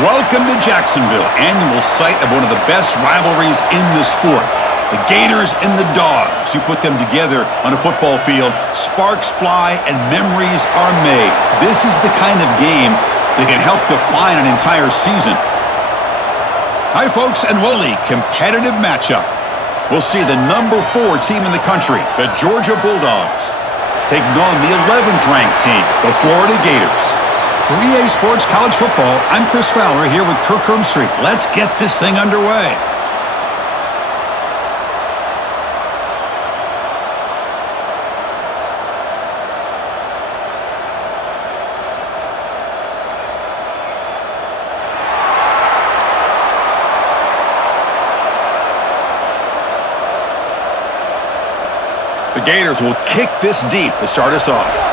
Welcome to Jacksonville, annual site of one of the best rivalries in the sport. The Gators and the Dogs. You put them together on a football field, sparks fly and memories are made. This is the kind of game that can help define an entire season. Hi, folks, and a competitive matchup. We'll see the number 4 team in the country, the Georgia Bulldogs, taking on the 11th ranked team, the Florida Gators. For EA Sports College Football, I'm Chris Fowler here with Kirk Hermstreet. Let's get this thing underway. The Gators will kick this deep to start us off.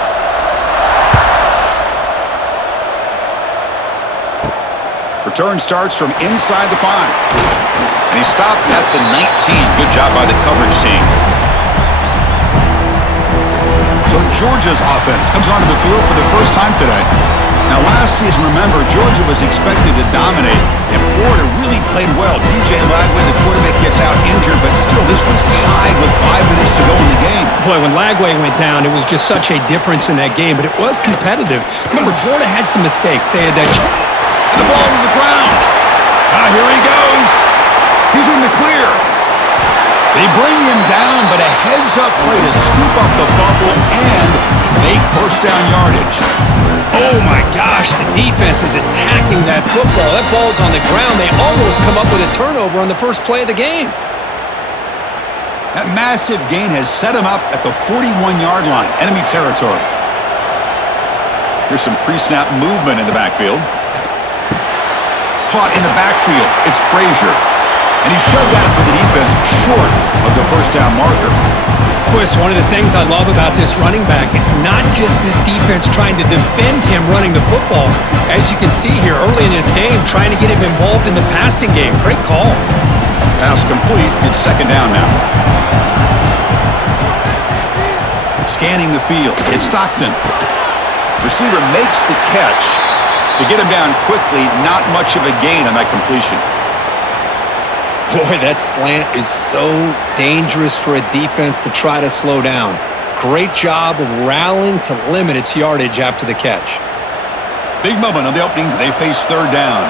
Return starts from inside the 5. And he stopped at the 19. Good job by the coverage team. So Georgia's offense comes onto the field for the first time today. Now last season, remember, Georgia was expected to dominate, and Florida really played well. DJ Lagway, the quarterback, gets out injured, but still, this was tied with 5 minutes to go in the game. Boy, when Lagway went down, it was just such a difference in that game, but it was competitive. Remember, Florida had some mistakes. They had that... And the ball to the ground. Here he goes. He's in the clear. They bring him down, but a heads-up play to scoop up the fumble and make first down yardage. Oh, my gosh, the defense is attacking that football. That ball's on the ground. They almost come up with a turnover on the first play of the game. That massive gain has set him up at the 41-yard line, enemy territory. Here's some pre-snap movement in the backfield. Caught in the backfield. It's Frazier. And he shoved that with the defense short of the first down marker. Boy, it's one of the things I love about this running back. It's not just this defense trying to defend him running the football. As you can see here early in this game, trying to get him involved in the passing game. Great call. Pass complete. It's second down now. Scanning the field. It's Stockton. Receiver makes the catch. To get him down quickly, not much of a gain on that completion. Boy, that slant is so dangerous for a defense to try to slow down. Great job of rallying to limit its yardage after the catch. Big moment on the opening. They face third down.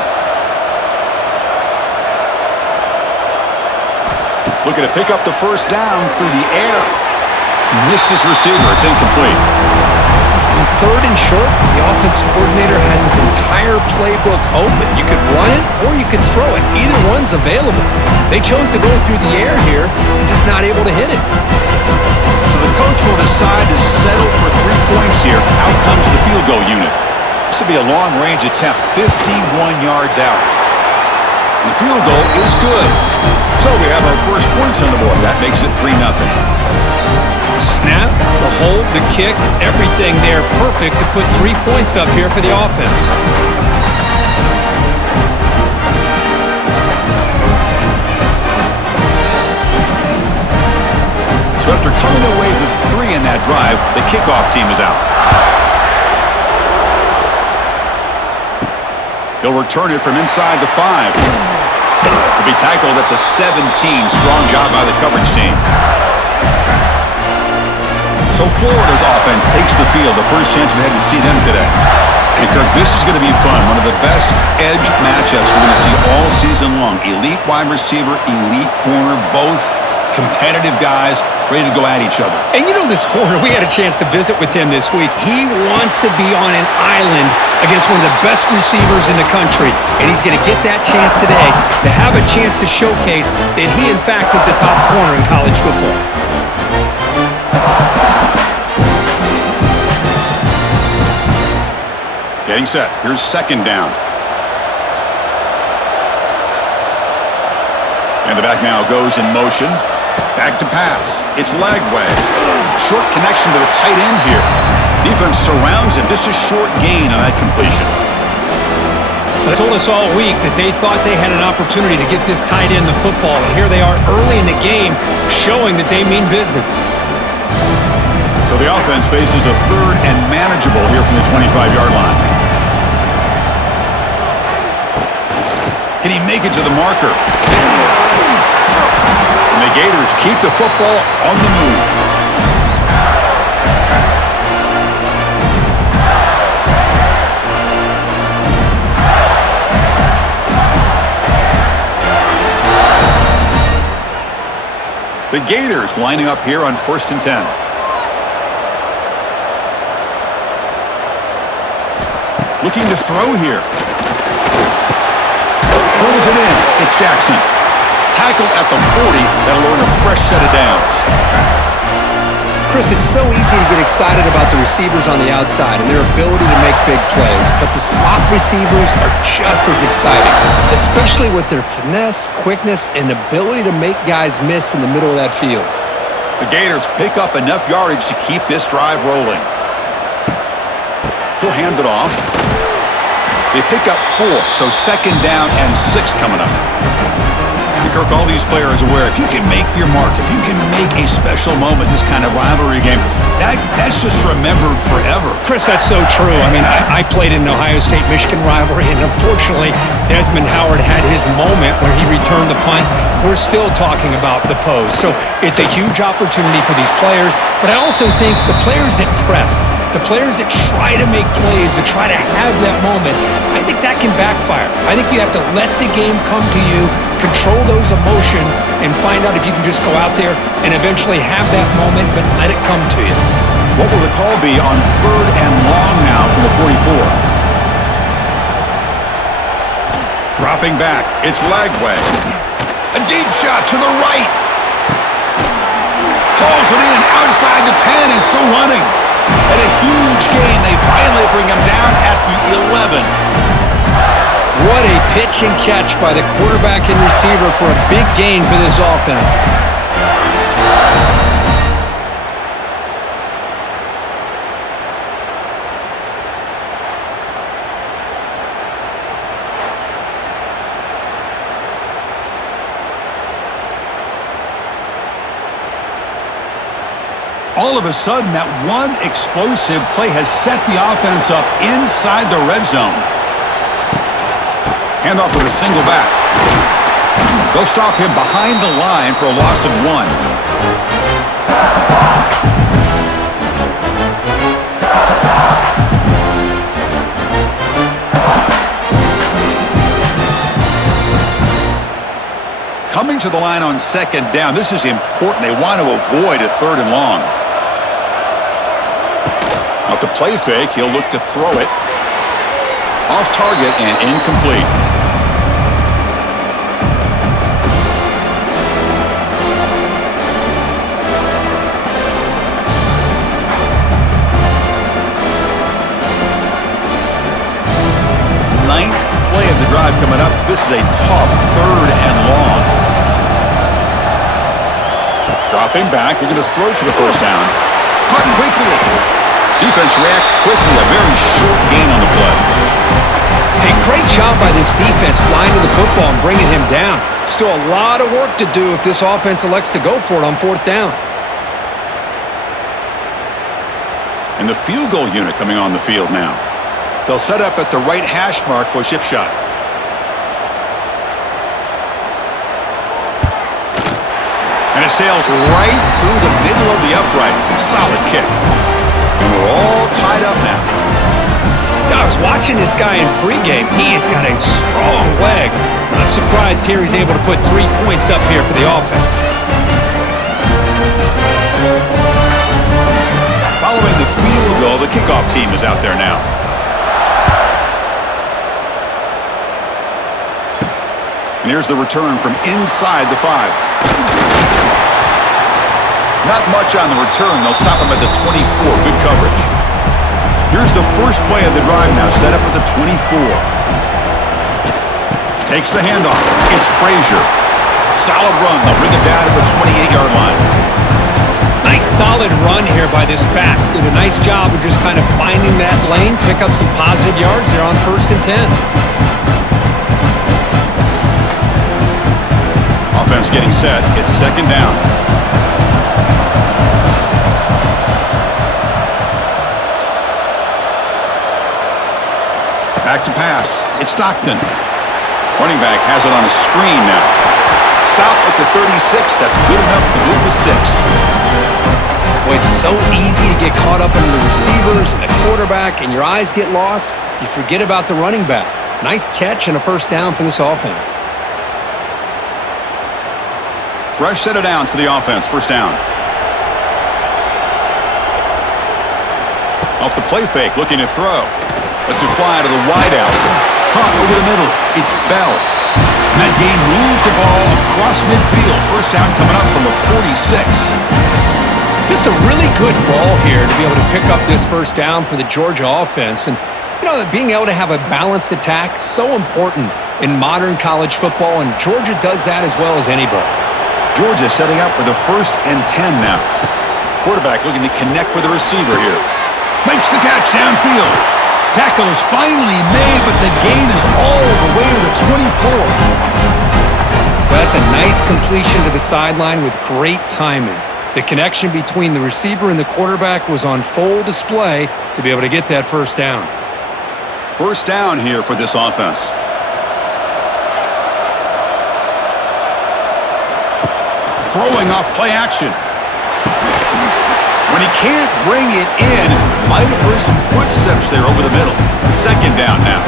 Looking to pick up the first down through the air. Missed his receiver. It's incomplete. On third and short, the offense coordinator has his entire playbook open. You could run it or you could throw it. Either one's available. They chose to go through the air here, just not able to hit it. So the coach will decide to settle for 3 points here. Out comes the field goal unit. This will be a long-range attempt, 51 yards out. And the field goal is good. So we have our first points on the board. That makes it 3-0. Snap, the hold, the kick, everything there perfect to put 3 points up here for the offense. So after coming away with 3 in that drive, the kickoff team is out. He'll return it from inside the 5. He'll be tackled at the 17. Strong job by the coverage team. So Florida's offense takes the field. The first chance we had to see them today. And Kirk, this is going to be fun. One of the best edge matchups we're going to see all season long. Elite wide receiver, elite corner, both competitive guys ready to go at each other. And you know this corner, we had a chance to visit with him this week. He wants to be on an island against one of the best receivers in the country. And he's going to get that chance today to have a chance to showcase that he, in fact, is the top corner in college football. Getting set. Here's second down. And the back now goes in motion. Back to pass. It's Lagway. Short connection to the tight end here. Defense surrounds him. Just a short gain on that completion. They told us all week that they thought they had an opportunity to get this tight end the football, and here they are early in the game showing that they mean business. So the offense faces a third and manageable here from the 25-yard line. Can he make it to the marker? And the Gators keep the football on the move. The Gators lining up here on 1st and 10. Looking to throw here. Pulls it in. It's Jackson. Tackled at the 40. That'll earn a fresh set of downs. Chris, it's so easy to get excited about the receivers on the outside and their ability to make big plays, but the slot receivers are just as exciting, especially with their finesse, quickness, and ability to make guys miss in the middle of that field. The Gators pick up enough yardage to keep this drive rolling. He'll hand it off. They pick up 4, so 2nd down and 6 coming up. Kirk, all these players are aware, if you can make your mark, if you can make a special moment, this kind of rivalry game, that's just remembered forever. Chris, that's so true. I mean, I played in an Ohio State-Michigan rivalry, and unfortunately, Desmond Howard had his moment where he returned the punt. We're still talking about the pose. So it's a huge opportunity for these players, but I also think the players that press, the players that try to make plays, that try to have that moment, I think that can backfire. I think you have to let the game come to you, control those emotions, and find out if you can just go out there and eventually have that moment, but let it come to you. What will the call be on 3rd and long now from the 44? Dropping back. It's Lagway. A deep shot to the right. Hauls it in outside the 10 and still running. At a huge gain, they finally bring him down at the 11. What a pitch and catch by the quarterback and receiver for a big gain for this offense. All of a sudden, that one explosive play has set the offense up inside the red zone. Hand off with a single back. They'll stop him behind the line for a loss of 1. Coming to the line on 2nd down. This is important. They want to avoid a 3rd and long. Off the play fake, he'll look to throw it. Off target and incomplete. Ninth play of the drive coming up. This is a tough 3rd and long. Dropping back, looking to throw for the 1st down. Caught quickly. Defense reacts quickly. A very short gain on the play. Hey, great job by this defense flying to the football and bringing him down. Still a lot of work to do if this offense elects to go for it on 4th down. And the field goal unit coming on the field now. They'll set up at the right hash mark for a chip shot. And it sails right through the middle of the uprights. Solid kick. And we're all tied up now. Now, I was watching this guy in pregame. He has got a strong leg. I'm surprised here he's able to put 3 points up here for the offense. Following the field goal, the kickoff team is out there now. And here's the return from inside the 5. Not much on the return. They'll stop him at the 24. Good coverage. Here's the first play of the drive now, set up at the 24. Takes the handoff. It's Frazier. Solid run. They'll bring it down to the 28-yard line. Nice solid run here by this back. Did a nice job of just kind of finding that lane, pick up some positive yards there on 1st and 10. Offense getting set. It's 2nd down. Back to pass. It's Stockton. Running back has it on a screen now. Stop at the 36. That's good enough to move the sticks. Well, it's so easy to get caught up in the receivers and the quarterback, and your eyes get lost. You forget about the running back. Nice catch and a first down for this offense. Fresh set of downs for the offense. First down. Off the play fake, looking to throw. Lets it fly to the wideout. Caught over the middle. It's Bell. And that game moves the ball across midfield. First down coming up from the 46. Just a really good ball here to be able to pick up this first down for the Georgia offense. And, you know, being able to have a balanced attack, so important in modern college football, and Georgia does that as well as anybody. Georgia setting up for the 1st and 10 now. Quarterback looking to connect with the receiver here. Makes the catch downfield. Tackle is finally made, but the gain is all the way to the 24. Well, that's a nice completion to the sideline with great timing. The connection between the receiver and the quarterback was on full display to be able to get that first down. First down here for this offense. Throwing off play action. When he can't bring it in, might have heard some footsteps there over the middle. Second down now.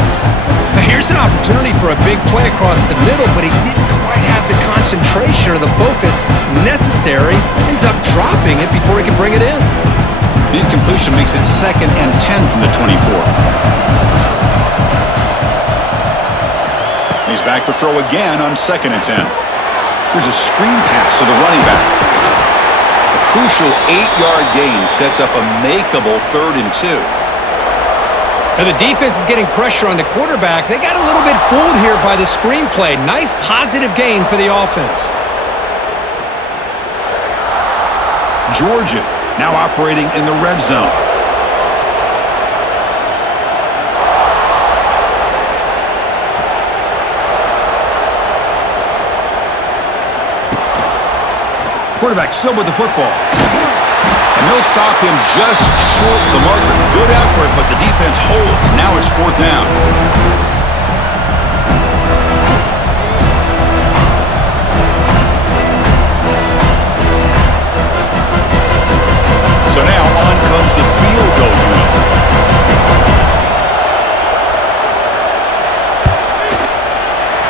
Now here's an opportunity for a big play across the middle, but he didn't quite have the concentration or the focus necessary. Ends up dropping it before he can bring it in. The incompletion makes it 2nd and 10 from the 24. He's back to throw again on 2nd and 10. Here's a screen pass to the running back. A crucial 8-yard gain sets up a makeable 3rd and 2. Now the defense is getting pressure on the quarterback. They got a little bit fooled here by the screenplay. Nice positive gain for the offense. Georgia now operating in the red zone. Quarterback still with the football. And they'll stop him just short of the marker. Good effort, but the defense holds. Now it's 4th down. So now on comes the field goal unit.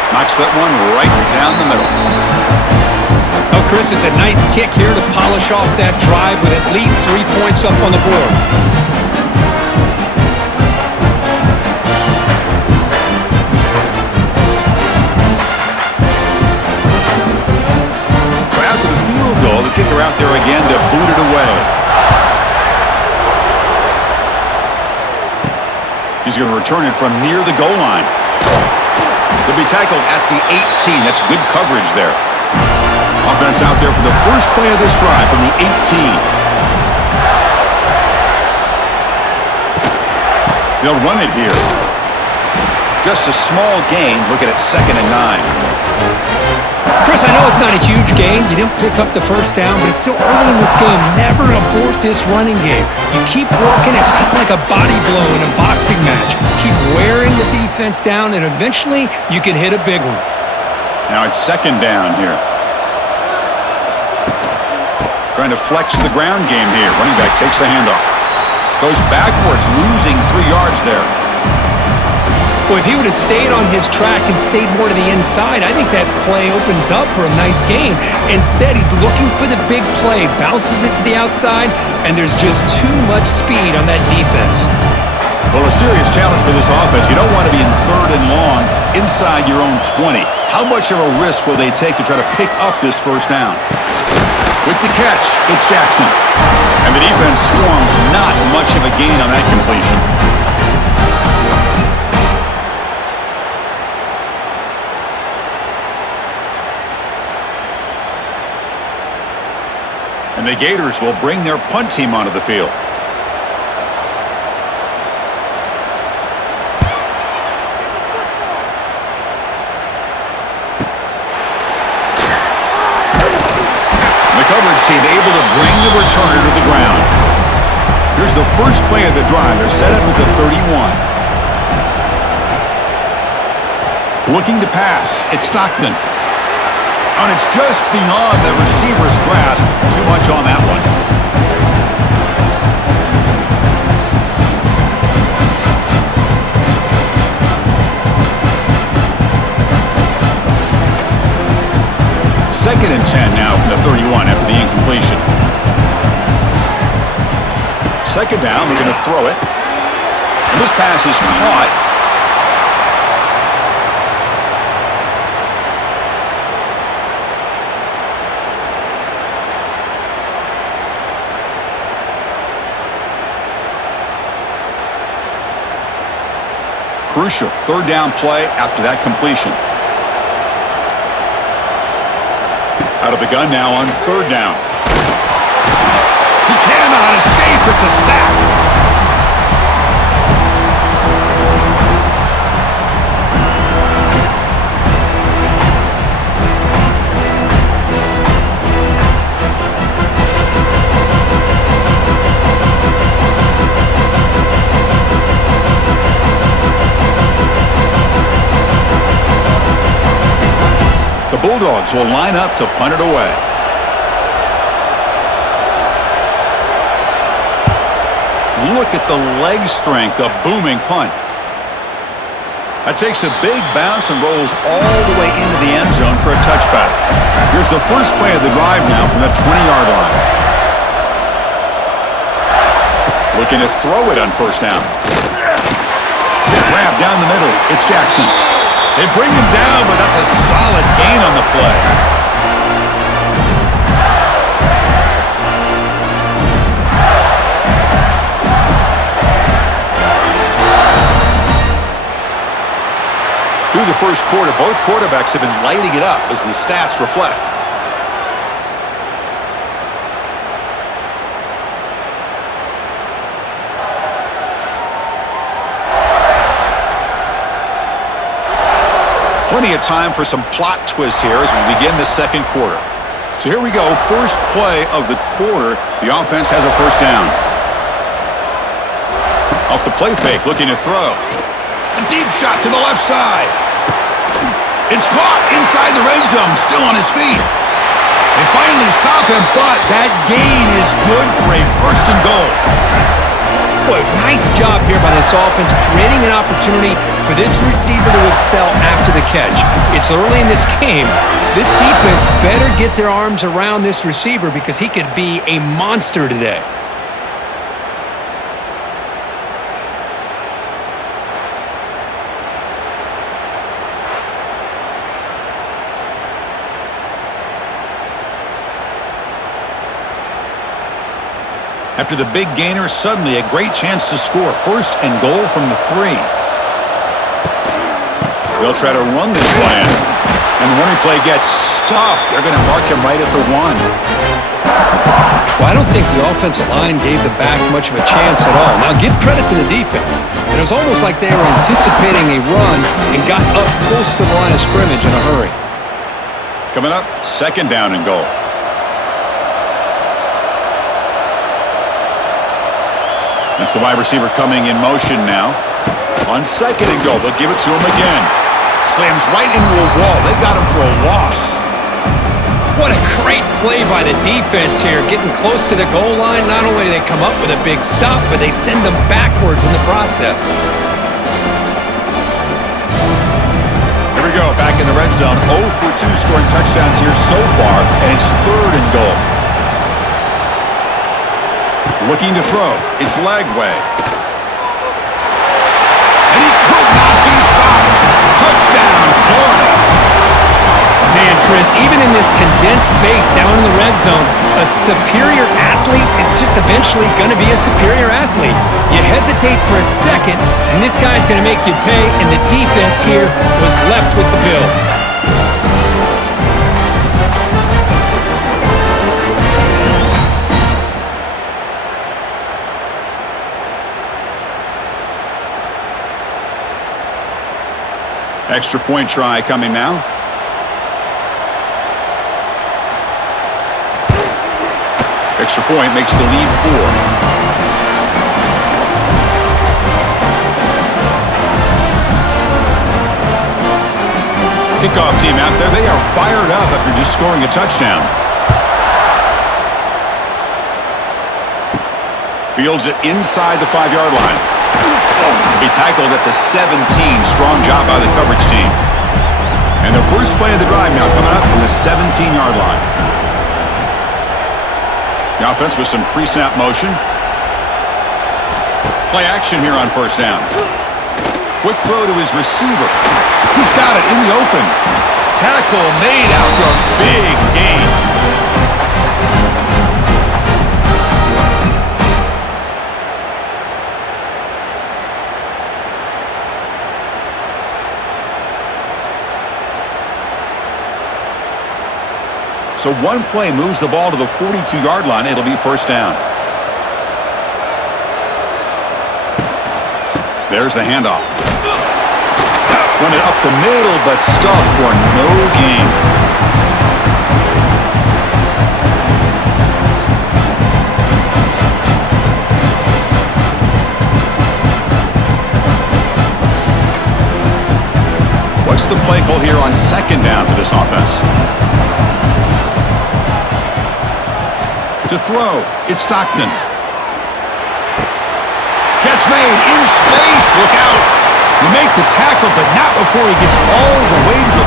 Knocks that one right down the middle. Oh, Chris, it's a nice kick here to polish off that drive with at least 3 points up on the board. So after the field goal, the kicker out there again to boot it away. He's going to return it from near the goal line. He'll be tackled at the 18. That's good coverage there. Offense out there for the first play of this drive from the 18. They'll run it here. Just a small gain. Looking at 2nd and 9. Chris, I know it's not a huge gain. You didn't pick up the first down, but it's still early in this game. Never abort this running game. You keep working. It's kind of like a body blow in a boxing match. Keep wearing the defense down, and eventually you can hit a big one. Now it's 2nd down here. Trying to flex the ground game here. Running back takes the handoff. Goes backwards, losing 3 yards there. Well, if he would have stayed on his track and stayed more to the inside, I think that play opens up for a nice gain. Instead, he's looking for the big play, bounces it to the outside, and there's just too much speed on that defense. Well, a serious challenge for this offense. You don't want to be in 3rd and long inside your own 20. How much of a risk will they take to try to pick up this first down? With the catch, it's Jackson. And the defense swarms. Not much of a gain on that completion. And the Gators will bring their punt team onto the field. Team able to bring the returner to the ground. Here's the first play of the drive. They're set up at the 31. Looking to pass. It's Stockton. And it's just beyond the receiver's grasp. Too much on that one. Second and 10 now from the 31 after the incompletion. Second down, they're going to throw it. And this pass is caught. Crucial third down play after that completion. Out of the gun now on third down. He cannot escape. It's a sack. The Bulldogs will line up to punt it away. Look at the leg strength, a booming punt. That takes a big bounce and rolls all the way into the end zone for a touchback. Here's the first play of the drive now from the 20-yard line. Looking to throw it on first down. Grab down the middle. It's Jackson. They bring him down, but that's a solid gain on the play. Through the first quarter, both quarterbacks have been lighting it up as the stats reflect. Plenty of time for some plot twists here as we begin the second quarter. So here we go, first play of the quarter. The offense has a first down. Off the play fake, looking to throw. A deep shot to the left side. It's caught inside the red zone, still on his feet. They finally stop him, but that gain is good for a first and goal. Boy, nice job here by this offense, creating an opportunity for this receiver to excel after the catch. It's early in this game, so this defense better get their arms around this receiver because he could be a monster today. After the big gainer, suddenly a great chance to score. First and goal from the 3. They'll try to run this one in. And the running play gets stopped. They're going to mark him right at the 1. Well, I don't think the offensive line gave the back much of a chance at all. Now, give credit to the defense. It was almost like they were anticipating a run and got up close to the line of scrimmage in a hurry. Coming up, second down and goal. That's the wide receiver coming in motion now. On second and goal, they'll give it to him again. Slams right into a wall. They got him for a loss. What a great play by the defense here. Getting close to the goal line, not only do they come up with a big stop, but they send them backwards in the process. Here we go, back in the red zone. 0 for 2 scoring touchdowns here so far, and it's third and goal. Looking to throw. It's Lagway. And he could not be stopped. Touchdown, Florida. Man, Chris, even in this condensed space down in the red zone, a superior athlete is just eventually going to be a superior athlete. You hesitate for a second, and this guy's going to make you pay, and the defense here was left with the bill. Extra point try coming now. Extra point makes the lead 4. Kickoff team out there, they are fired up after just scoring a touchdown. Fields it inside the 5-yard line. He tackled at the 17. Strong job by the coverage team. And the first play of the drive now coming up from the 17-yard line. The offense with some pre-snap motion. Play action here on first down. Quick throw to his receiver. He's got it in the open. Tackle made after a big gain. So one play moves the ball to the 42-yard line. It'll be first down. There's the handoff. Run it up the middle, but stuffed for no gain. What's the play call here on second down for this offense? To throw, it's Stockton. Catch made in space. Look out. You make the tackle, but not before he gets all the way to the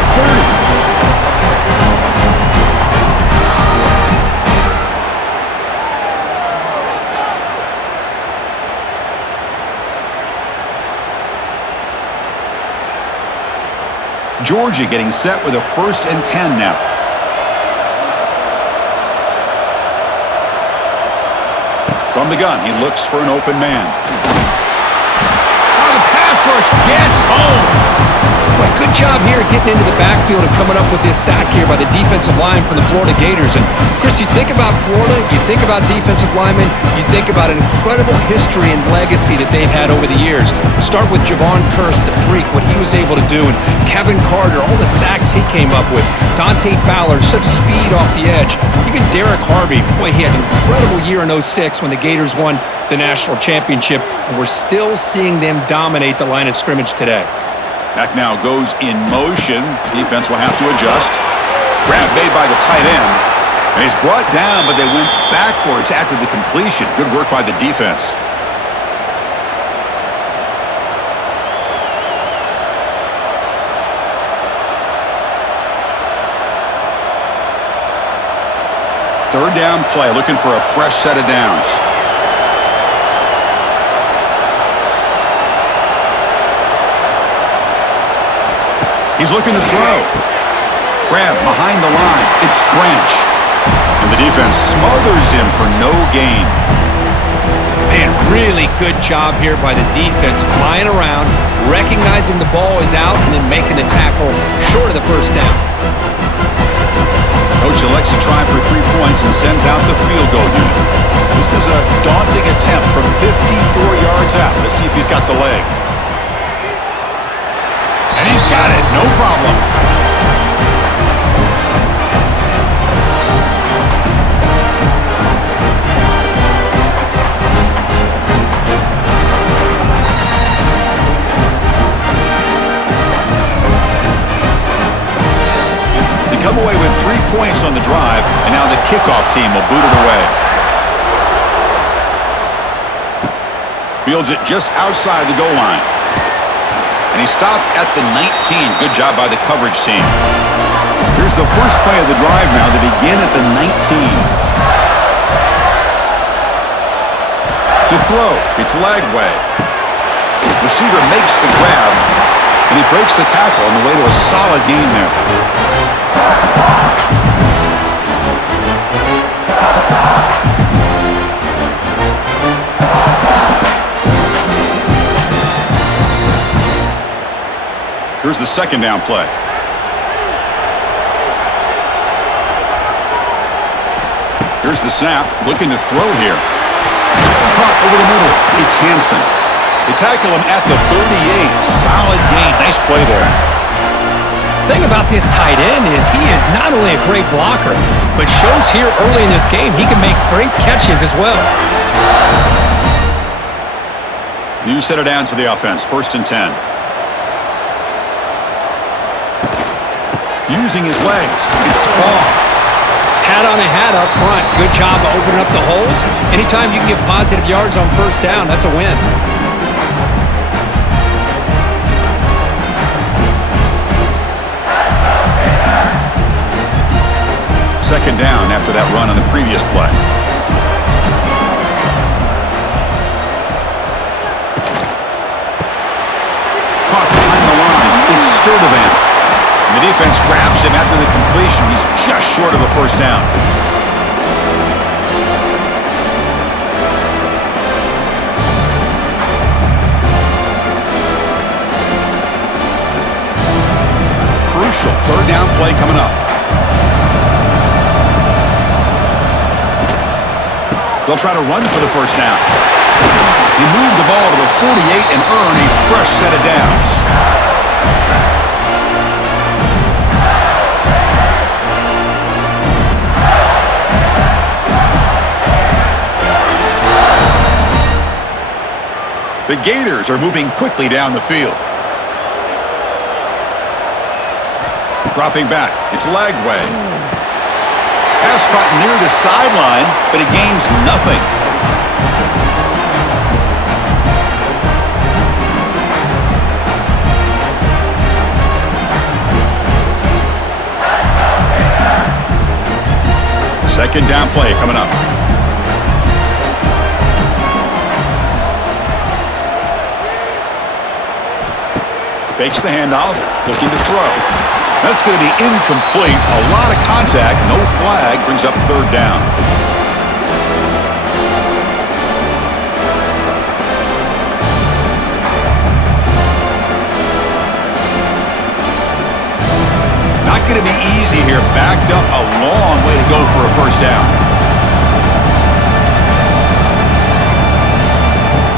30. Georgia getting set with a 1st and 10 now. From the gun, he looks for an open man. Oh, the pass rush gets home. Boy, good job here getting into the backfield and coming up with this sack here by the defensive line from the Florida Gators. And, Chris, you think about Florida, you think about defensive linemen, you think about an incredible history and legacy that they've had over the years. Start with Javon Curse, the freak, what he was able to do, and Kevin Carter, all the sacks he came up with. Dante Fowler, such speed off the edge. Even Derek Harvey, boy, he had an incredible year in 06 when the Gators won the national championship, and we're still seeing them dominate the line of scrimmage today. Back now goes in motion. Defense will have to adjust. Grab made by the tight end. And he's brought down, but they went backwards after the completion. Good work by the defense. Third down play, looking for a fresh set of downs. He's looking to throw. Grab behind the line. It's Branch. And the defense smothers him for no gain. Man, really good job here by the defense, flying around, recognizing the ball is out, and then making the tackle short of the first down. Coach elects to try for 3 points and sends out the field goal unit. This is a daunting attempt from 54 yards out. Let's see if he's got the leg. And he's got it, no problem. They come away with 3 points on the drive, and now the kickoff team will boot it away. Fields it just outside the goal line. And he stopped at the 19. Good job by the coverage team. Here's the first play of the drive now. They begin at the 19. To throw, it's Lagway. Receiver makes the grab, and he breaks the tackle on the way to a solid gain there. Here's the second down play. Here's the snap, looking to throw here. Caught over the middle. It's Hansen. They tackle him at the 38. Solid gain. Nice play there. Thing about this tight end is he is not only a great blocker, but shows here early in this game he can make great catches as well. New set of downs for the offense. 1st and 10. using his legs. It's ball. Hat on a hat up front. Good job of opening up the holes. Anytime you can get positive yards on first down, that's a win. Second down after that run on the previous play. Caught behind the line. It's Sturdivant. And the defense grabs him after the completion. He's just short of a first down. Crucial third down play coming up. They'll try to run for the first down. He moved the ball to the 48 and earn a fresh set of downs. The Gators are moving quickly down the field. Dropping back. It's Lagway. Pass caught near the sideline, but it gains nothing. Second down play coming up. Fakes the handoff, looking to throw. That's going to be incomplete. A lot of contact, no flag, brings up third down. Not going to be easy here. Backed up a long way to go for a first down.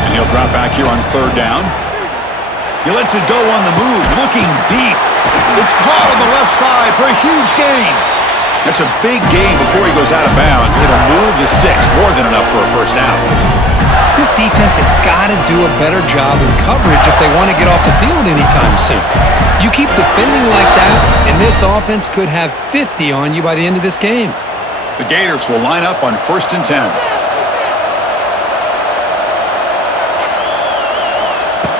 And he'll drop back here on third down. He lets it go on the move, looking deep. It's caught on the left side for a huge gain. That's a big gain before he goes out of bounds. It'll move the sticks, more than enough for a first down. This defense has got to do a better job in coverage if they want to get off the field anytime soon. You keep defending like that, and this offense could have 50 on you by the end of this game. The Gators will line up on 1st and 10.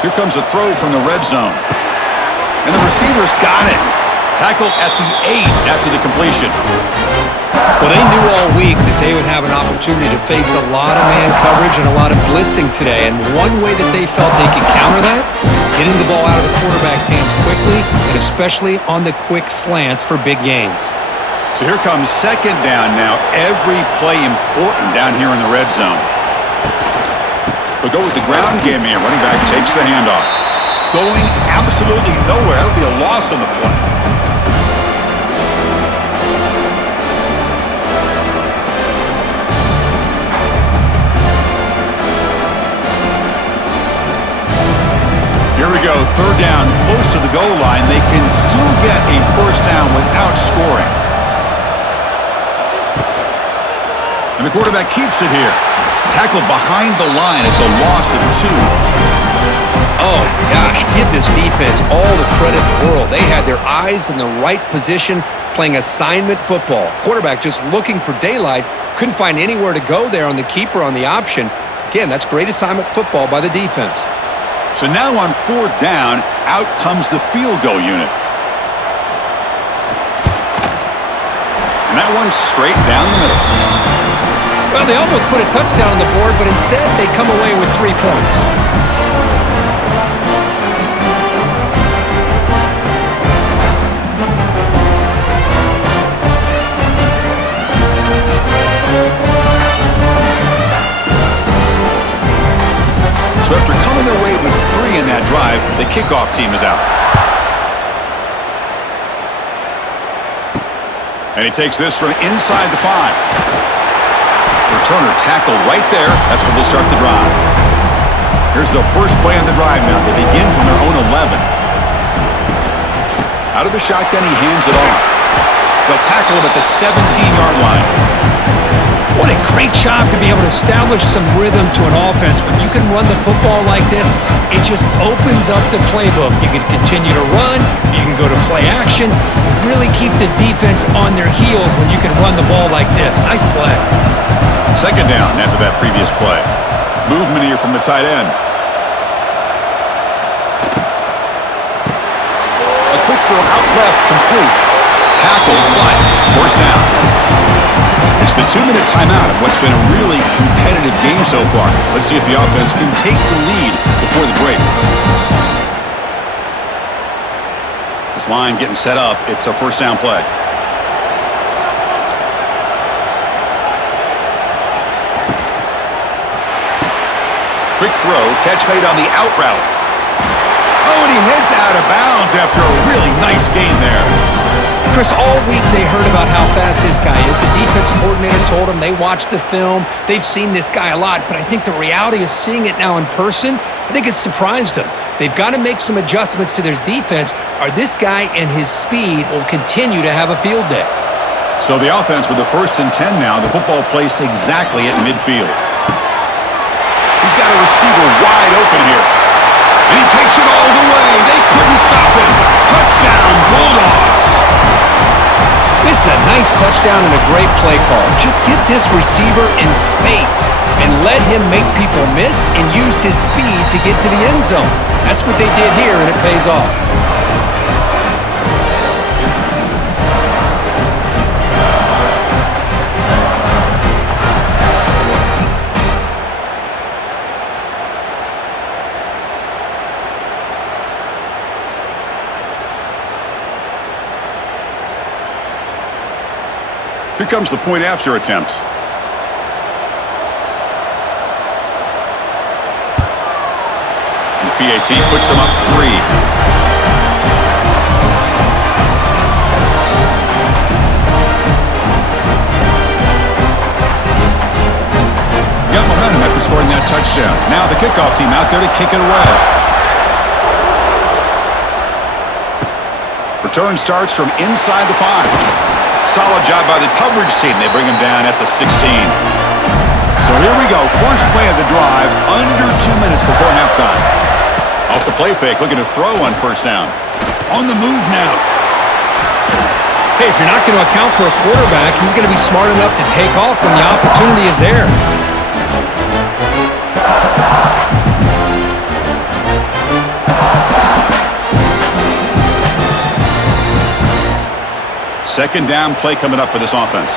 Here comes a throw from the red zone. And the receiver's got it. Tackled at the 8 after the completion. Well, they knew all week that they would have an opportunity to face a lot of man coverage and a lot of blitzing today. And one way that they felt they could counter that, getting the ball out of the quarterback's hands quickly, and especially on the quick slants for big gains. So here comes second down now. Every play important down here in the red zone. They'll go with the ground game here. Running back takes the handoff. Going absolutely nowhere. That'll be a loss on the play. Here we go. Third down, close to the goal line. They can still get a first down without scoring. And the quarterback keeps it here. Tackled behind the line. It's a loss of 2. Oh, gosh, give this defense all the credit in the world. They had their eyes in the right position, playing assignment football. Quarterback just looking for daylight. Couldn't find anywhere to go there on the keeper on the option. Again, that's great assignment football by the defense. So now on 4th down, out comes the field goal unit. And that one's straight down the middle. Well, they almost put a touchdown on the board, but instead they come away with 3 points. So after coming away with 3 in that drive, the kickoff team is out. And he takes this from inside the 5. Returner tackled right there. That's where they'll start the drive. Here's the first play on the drive now. They begin from their own 11. Out of the shotgun, he hands it off. They'll tackle him at the 17-yard line. What a great job to be able to would establish some rhythm to an offense. When you can run the football like this, it just opens up the playbook. You can continue to run, you can go to play action, you really keep the defense on their heels when you can run the ball like this. Nice play. Second down after that previous play. Movement here from the tight end. A quick throw out left, complete. Tackle, but first down. It's the 2-minute timeout of what's been a really competitive game so far. Let's see if the offense can take the lead before the break. This line getting set up. It's a first down play. Quick throw, catch made on the out route. Oh, and he heads out of bounds after a really nice game there. Chris, all week they heard about how fast this guy is. The defensive coordinator told them they watched the film. They've seen this guy a lot, but I think the reality is seeing it now in person, I think it's surprised them. They've got to make some adjustments to their defense, or this guy and his speed will continue to have a field day. So the offense with the 1st and 10 now, the football placed exactly at midfield. He's got a receiver wide open here. And he takes it all the way. They couldn't stop him. Touchdown, Bulldogs. This is a nice touchdown and a great play call. Just get this receiver in space and let him make people miss and use his speed to get to the end zone. That's what they did here, and it pays off. Here comes the point after attempt. And the PAT puts him up 3. Got momentum after scoring that touchdown. Now the kickoff team out there to kick it away. Return starts from inside the 5. Solid job by the coverage team. They bring him down at the 16. So here we go. First play of the drive, under 2 minutes before halftime. Off the play fake, looking to throw on first down. On the move now. Hey, if you're not going to account for a quarterback, he's going to be smart enough to take off when the opportunity is there. Second down play coming up for this offense.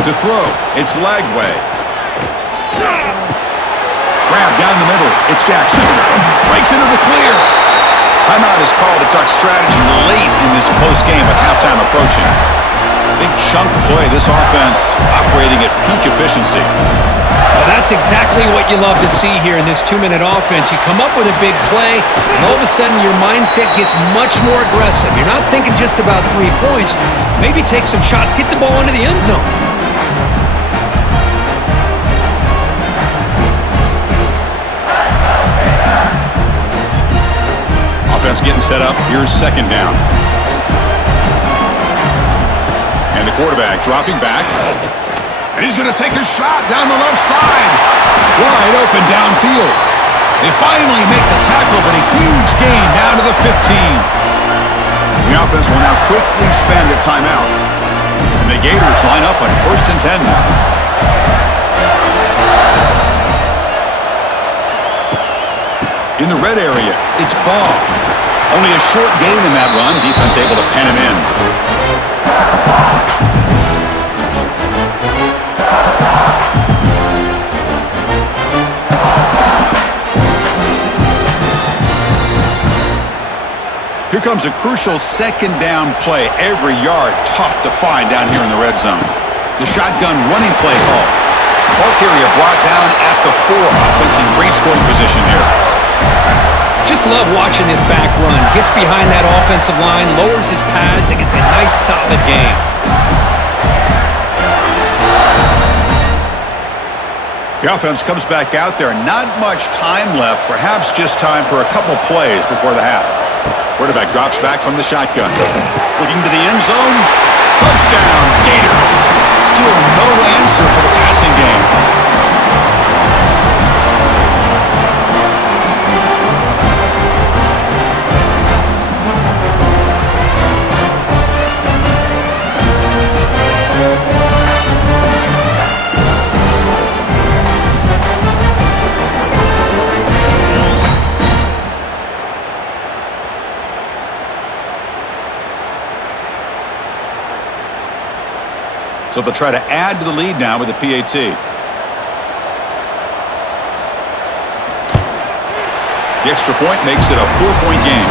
To throw, it's Lagway. Grab down the middle, it's Jackson. Breaks into the clear. Timeout is called to talk strategy late in this close game with halftime approaching. Big chunk play, this offense operating at peak efficiency. Well, that's exactly what you love to see here in this 2-minute offense. You come up with a big play, and all of a sudden your mindset gets much more aggressive. You're not thinking just about 3 points. Maybe take some shots, get the ball into the end zone. Offense getting set up. Here's second down. And the quarterback dropping back. And he's going to take a shot down the left side. Wide open downfield. They finally make the tackle, but a huge gain down to the 15. The offense will now quickly spend a timeout. And the Gators line up on 1st and 10 now. In the red area, it's Ball. Only a short gain in that run. Defense able to pen him in. Here comes a crucial second down play. Every yard tough to find down here in the red zone. The shotgun running play call. Ball carrier brought down at the 4. Offense in great scoring position here. Just love watching this back run. Gets behind that offensive line, lowers his pads, and gets a nice solid game. The offense comes back out there. Not much time left. Perhaps just time for a couple plays before the half. Quarterback drops back from the shotgun. Looking to the end zone. Touchdown, Gators. still no answer for the passing game. So they'll try to add to the lead now with the PAT. The extra point makes it a 4-point game.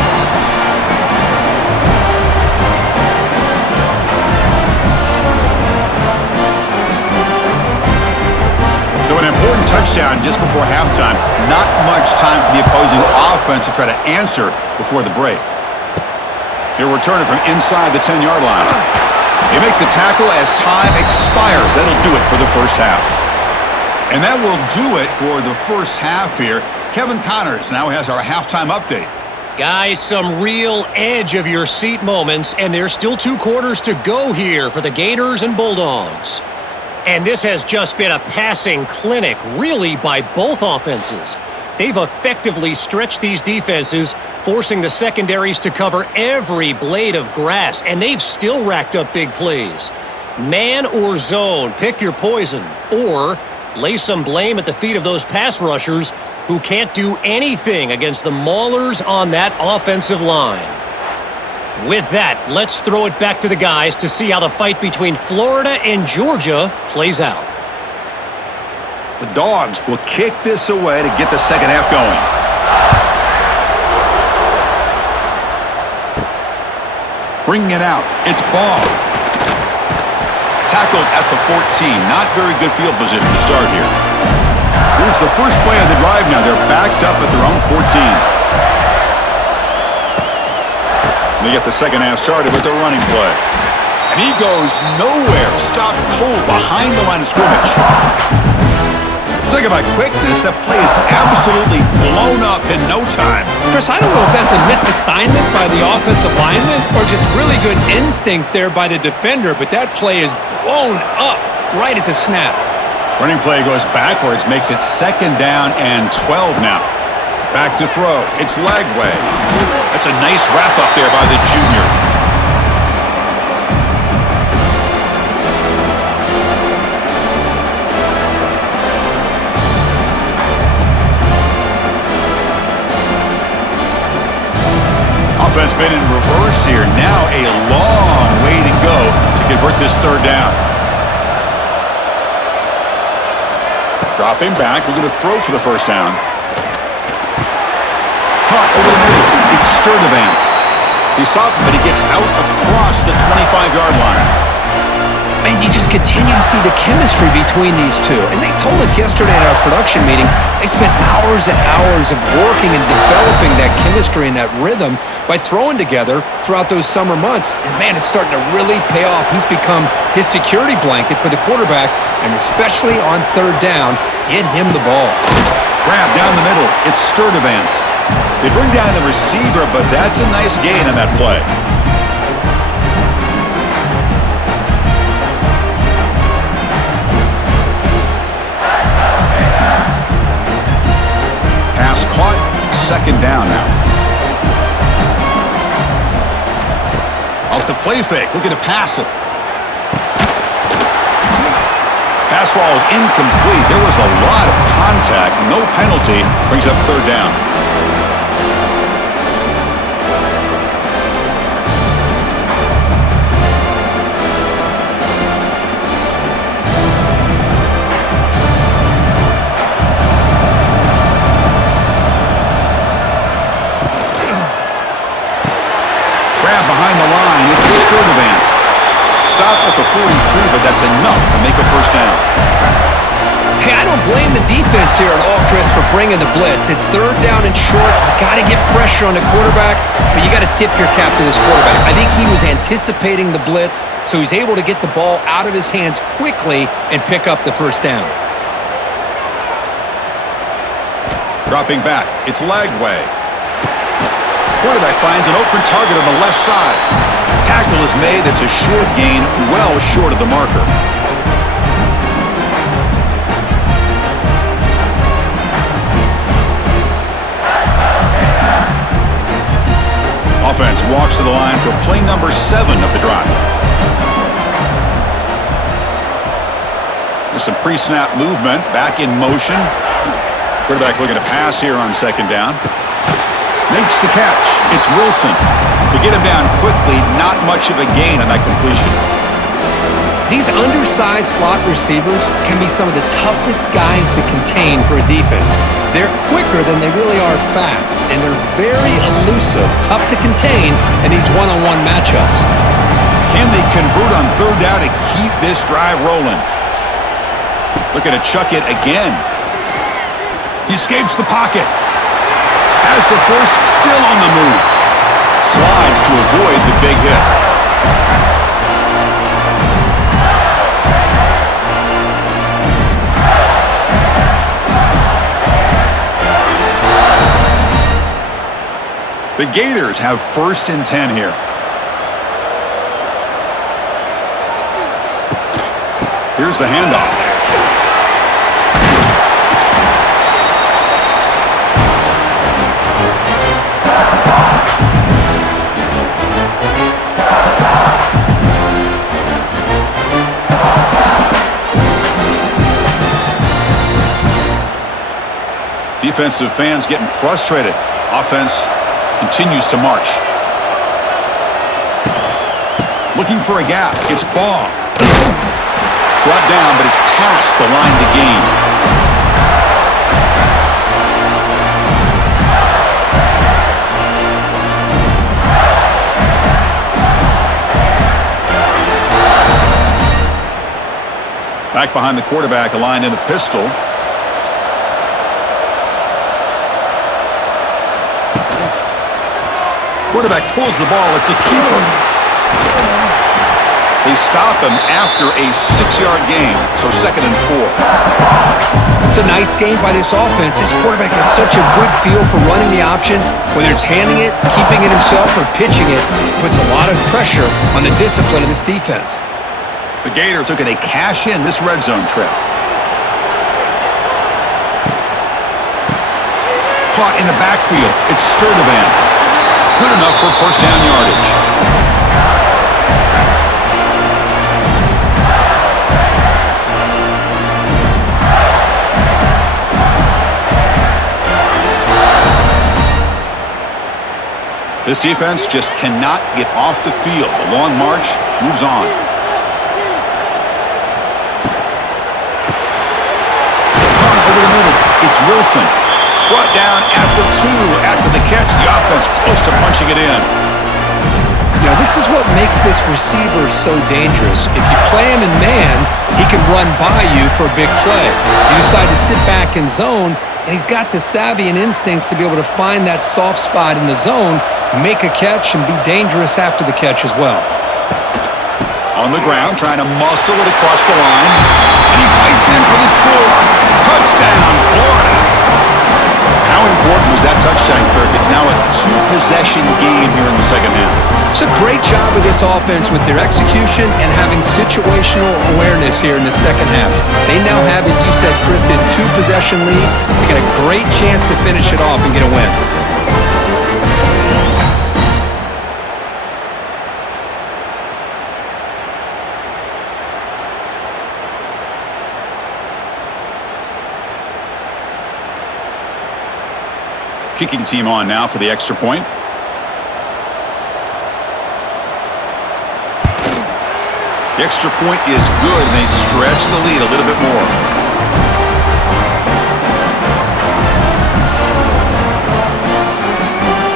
So an important touchdown just before halftime. Not much time for the opposing offense to try to answer before the break. He'll return it from inside the 10-yard line. They make the tackle as time expires. That'll do it for the first half. And that will do it for the first half here. Kevin Connors now has our halftime update. Guys, some real edge of your seat moments, and there's still 2 quarters to go here for the Gators and Bulldogs. And this has just been a passing clinic, really, by both offenses. They've effectively stretched these defenses, forcing the secondaries to cover every blade of grass, and they've still racked up big plays. Man or zone, pick your poison, or lay some blame at the feet of those pass rushers who can't do anything against the maulers on that offensive line. With that, let's throw it back to the guys to see how the fight between Florida and Georgia plays out. The Dogs will kick this away to get the second half going. Bringing it out. It's Ball. Tackled at the 14. Not very good field position to start here. Here's the first play of the drive now. They're backed up at their own 14. They get the second half started with a running play. And he goes nowhere. Stop cold behind the line of scrimmage. Talk about quickness. That play is absolutely blown up in no time. Chris, I don't know if that's a misassignment by the offensive lineman or just really good instincts there by the defender, but that play is blown up right at the snap. Running play goes backwards, makes it 2nd down and 12 now. Back to throw. It's Lagway. That's a nice wrap up there by the junior. Offense been in reverse here. Now a long way to go to convert this 3rd down. Dropping back, looking to throw for the first down. Caught over the middle. It's Sturdivant. He stopped, but he gets out across the 25-yard line. And you just continue to see the chemistry between these two. And they told us yesterday at our production meeting, they spent hours and hours of working and developing that chemistry and that rhythm by throwing together throughout those summer months. And, man, it's starting to really pay off. He's become his security blanket for the quarterback, and especially on 3rd down, get him the ball. Grab down the middle. It's Sturdivant. They bring down the receiver, but that's a nice gain on that play. Pass caught, 2nd down now. Off the play fake, looking to pass it. Pass ball is incomplete. There was a lot of contact, no penalty, brings up 3rd down. Behind the line, it's Sturdivant. Stop at the 43, but that's enough to make a first down. Hey, I don't blame the defense here at all, Chris, for bringing the blitz. It's 3rd down and short. You got to get pressure on the quarterback, but you got to tip your cap to this quarterback. I think he was anticipating the blitz, so he's able to get the ball out of his hands quickly and pick up the first down. Dropping back, it's Lagway. Quarterback finds an open target on the left side. Tackle is made. It's a short gain, well short of the marker. Offense walks to the line for play number 7 of the drive. There's some pre-snap movement, back in motion. Quarterback looking to pass here on second down. Makes the catch. It's Wilson. To get him down quickly, not much of a gain on that completion. These undersized slot receivers can be some of the toughest guys to contain for a defense. They're quicker than they really are fast, and they're very elusive, tough to contain in these one-on-one matchups. Can they convert on third down to keep this drive rolling? Looking to chuck it again. He escapes the pocket. Has the first, still on the move. Slides to avoid the big hit. The Gators have 1st and 10 here. Here's the handoff. Defensive fans getting frustrated. Offense continues to march. Looking for a gap. It's Baugh. Brought down, but it's past the line to gain. Back behind the quarterback, aligned in the pistol. Quarterback pulls the ball. It's a keeper. They stop him after a 6-yard gain, so 2nd and 4. It's a nice game by this offense. This quarterback has such a good feel for running the option. Whether it's handing it, keeping it himself, or pitching it, puts a lot of pressure on the discipline of this defense. The Gators looking to cash in this red zone trip. Caught in the backfield. It's Sturdivant. Good enough for first down yardage. This defense just cannot get off the field. The long march moves on. Over the middle, it's Wilson. Brought down at the 2 after the catch. The offense close to punching it in. You know, this is what makes this receiver so dangerous. If you play him in man, he can run by you for a big play. You decide to sit back in zone, and he's got the savvy and instincts to be able to find that soft spot in the zone, make a catch, and be dangerous after the catch as well. On the ground, trying to muscle it across the line. And he fights in for the score. Touchdown, Florida. How important was that touchdown, Kirk? It's now a 2-possession game here in the second half. It's a great job of this offense with their execution and having situational awareness here in the second half. They now have, as you said, Chris, this 2-possession lead. They got a great chance to finish it off and get a win. Kicking team on now for the extra point. The extra point is good, and they stretch the lead a little bit more.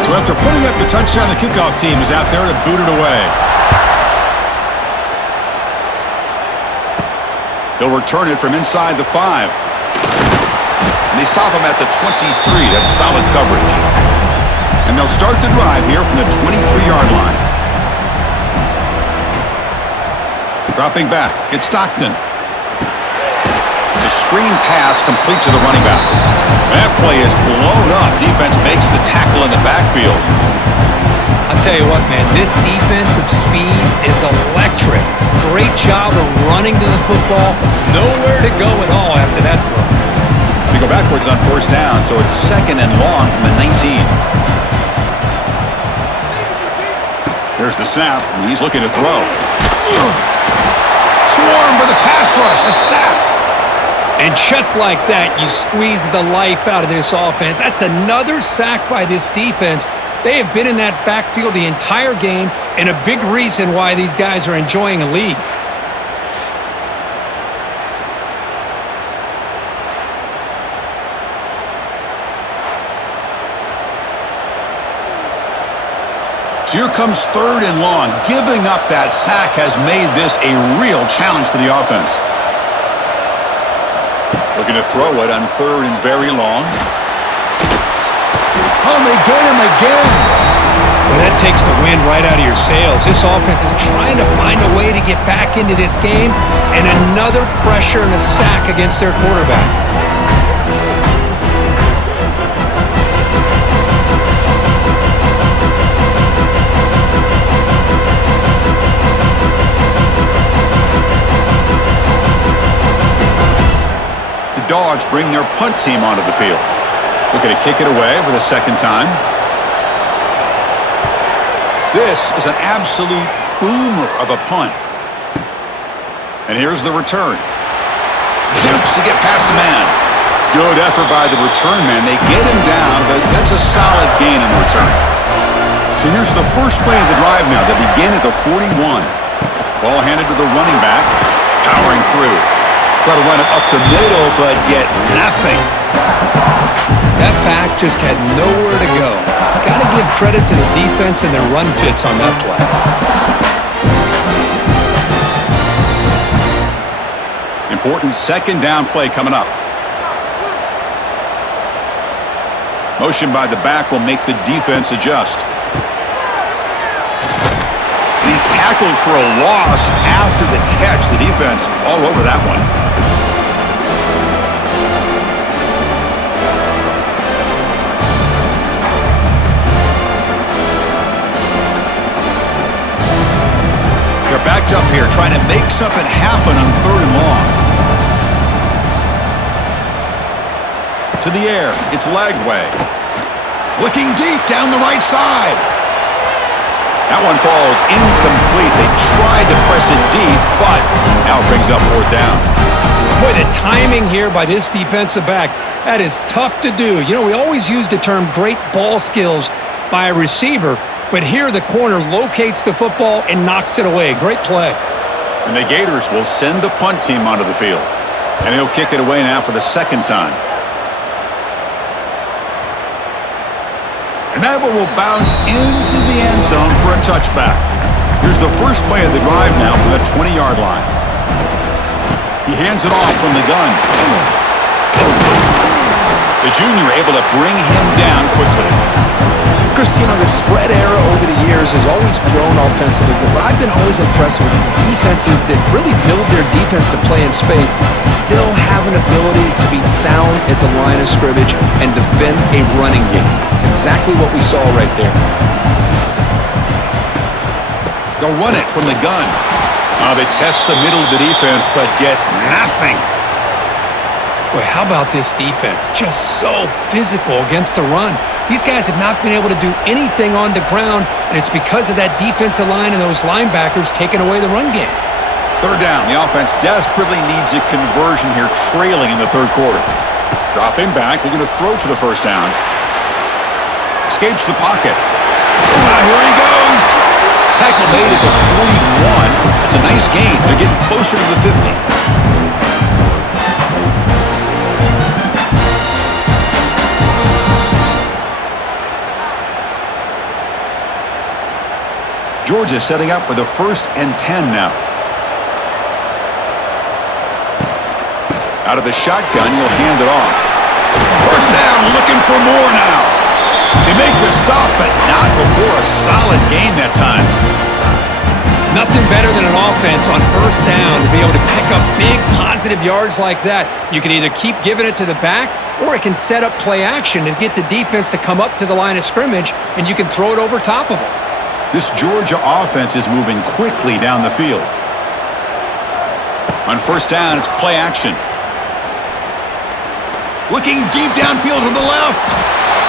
So after putting up the touchdown, the kickoff team is out there to boot it away. They'll return it from inside the 5. And they stop him at the 23. That's solid coverage. And they'll start the drive here from the 23-yard line. Dropping back, it's Stockton. It's a screen pass complete to the running back. That play is blown up. Defense makes the tackle in the backfield. I'll tell you what, man, this defensive speed is electric. Great job of running to the football. Nowhere to go at all after that throw. They go backwards on first down, so it's 2nd and long from the 19. Here's the snap, and he's looking to throw. Swarmed with a pass rush, a sack. And just like that, you squeeze the life out of this offense. That's another sack by this defense. They have been in that backfield the entire game, and a big reason why these guys are enjoying a lead. So here comes 3rd and long. Giving up that sack has made this a real challenge for the offense. Looking to throw it on 3rd and very long. Oh, they get him again. Well, that takes the wind right out of your sails. This offense is trying to find a way to get back into this game, and another pressure and a sack against their quarterback. Dogs bring their punt team onto the field. Looking to kick it away for the 2nd time. This is an absolute boomer of a punt. And here's the return. Jukes to get past a man. Good effort by the return man. They get him down, but that's a solid gain in the return. So here's the first play of the drive now. They begin at the 41. Ball handed to the running back. Powering through. Try to run it up the middle, but get nothing. That back just had nowhere to go. Got to give credit to the defense and their run fits on that play. Important 2nd down play coming up. Motion by the back will make the defense adjust. And he's tackled for a loss after the catch. The defense all over that one. They're backed up here, trying to make something happen on 3rd and long. To the air, it's Lagway. Looking deep down the right side. That one falls incomplete. They tried to press it deep, but now it brings up 4th down. Boy, the timing here by this defensive back, that is tough to do. You know, we always use the term great ball skills by a receiver, but here the corner locates the football and knocks it away. Great play. And the Gators will send the punt team onto the field. And he'll kick it away now for the 2nd time. And that one will bounce into the end zone for a touchback. Here's the first play of the drive now from the 20-yard line. He hands it off from the gun. The junior able to bring him down quickly. Chris, you know, the spread era over the years has always grown offensively, but I've been always impressed with defenses that really build their defense to play in space, still have an ability to be sound at the line of scrimmage and defend a running game. It's exactly what we saw right there. They'll run it from the gun. They test the middle of the defense, but get nothing. Boy, how about this defense? Just so physical against the run. These guys have not been able to do anything on the ground, and it's because of that defensive line and those linebackers taking away the run game. 3rd down. The offense desperately needs a conversion here, trailing in the 3rd quarter. Dropping back, looking to throw for the 1st down. Escapes the pocket. Here he goes. Tackle made at the 41. That's a nice gain. They're getting closer to the 50. Georgia setting up for the 1st and 10 now. Out of the shotgun, you'll hand it off. 1st down, looking for more now. They make the stop, but not before a solid gain that time. Nothing better than an offense on 1st down to be able to pick up big positive yards like that. You can either keep giving it to the back, or it can set up play action and get the defense to come up to the line of scrimmage, and you can throw it over top of them. This Georgia offense is moving quickly down the field. On 1st down, it's play action. Looking deep downfield to the left.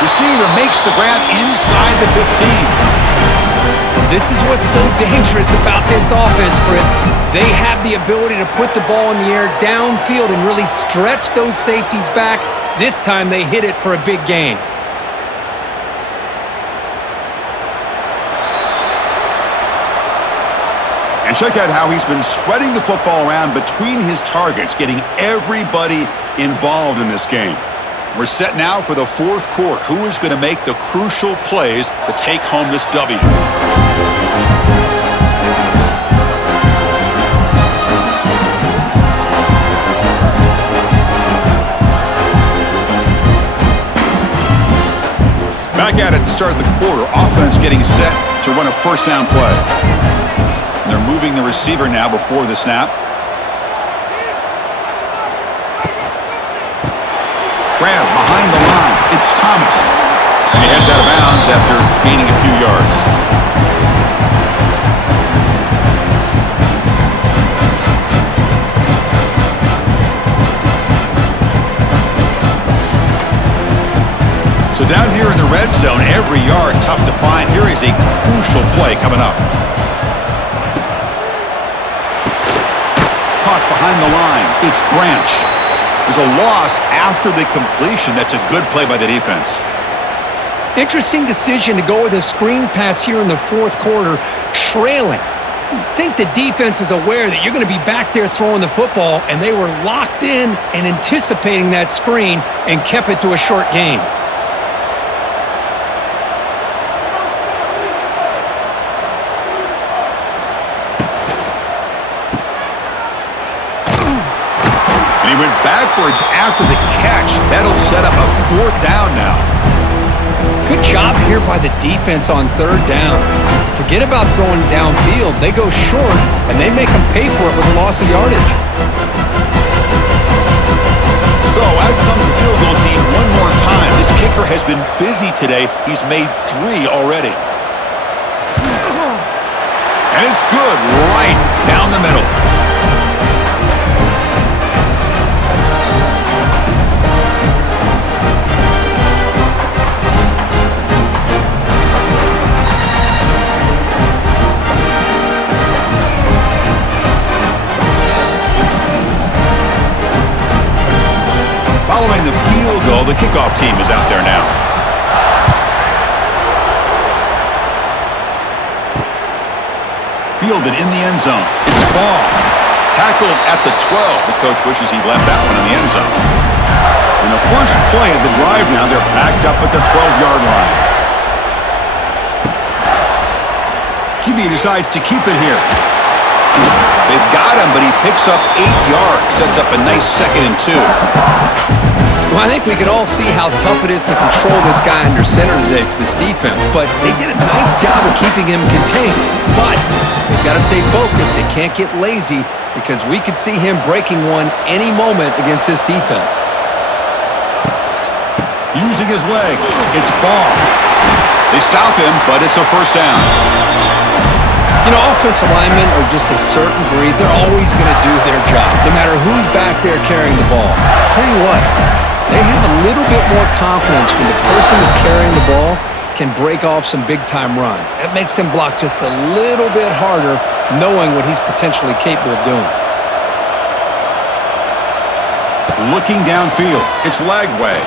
Receiver makes the grab inside the 15. This is what's so dangerous about this offense, Chris. They have the ability to put the ball in the air downfield and really stretch those safeties back. This time they hit it for a big gain. And check out how he's been spreading the football around between his targets, getting everybody involved in this game. We're set now for the fourth quarter. Who is going to make the crucial plays to take home this W? Back at it to start the quarter. Offense getting set to run a first down play. They're moving the receiver now before the snap. Grab behind the line. It's Thomas. And he heads out of bounds after gaining a few yards. So down here in the red zone, every yard tough to find. Here is a crucial play coming up. Caught behind the line. It's Branch. There's a loss after the completion. That's a good play by the defense. Interesting decision to go with a screen pass here in the fourth quarter, trailing. You think the defense is aware that you're going to be back there throwing the football, and they were locked in and anticipating that screen and kept it to a short gain. He went backwards after the catch. That'll set up a fourth down now. Good job here by the defense on third down. Forget about throwing downfield. They go short, and they make them pay for it with a loss of yardage. So out comes the field goal team one more time. This kicker has been busy today. He's made 3 already. And it's good right down the middle. Following the field goal, the kickoff team is out there now. Fielded in the end zone. It's ball. Tackled at the 12. The coach wishes he'd left that one in the end zone. In the first play of the drive now, they're backed up at the 12-yard line. QB decides to keep it here. They've got him, but he picks up 8 yards. Sets up a nice 2nd and 2. Well, I think we can all see how tough it is to control this guy under center today for this defense, but they did a nice job of keeping him contained. But they've got to stay focused. They can't get lazy because we could see him breaking one any moment against this defense. Using his legs. It's ball. They stop him, but it's a first down. You know, offensive linemen are just a certain breed. They're always going to do their job, no matter who's back there carrying the ball. I'll tell you what, they have a little bit more confidence when the person that's carrying the ball can break off some big-time runs. That makes them block just a little bit harder, knowing what he's potentially capable of doing. Looking downfield. It's Lagway.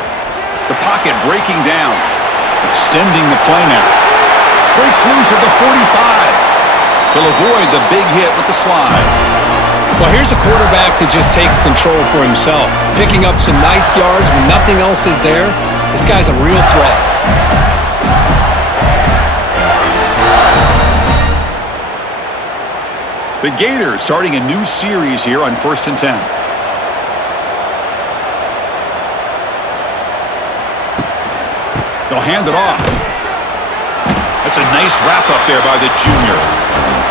The pocket breaking down. Extending the play now. Breaks loose at the 45. He'll avoid the big hit with the slide. Well, here's a quarterback that just takes control for himself. Picking up some nice yards when nothing else is there. This guy's a real threat. The Gators starting a new series here on 1st and 10. They'll hand it off. That's a nice wrap-up there by the junior.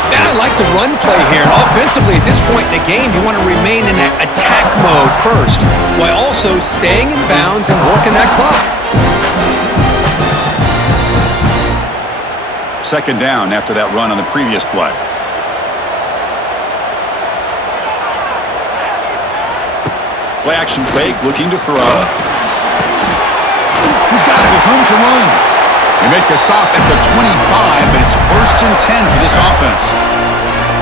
Yeah, I like the run play here. And offensively, at this point in the game, you want to remain in that attack mode first, while also staying in bounds and working that clock. 2nd down after that run on the previous play. Play action fake, looking to throw. He's got it with room to run. They make the stop at the 25, but it's 1st and 10 for this offense.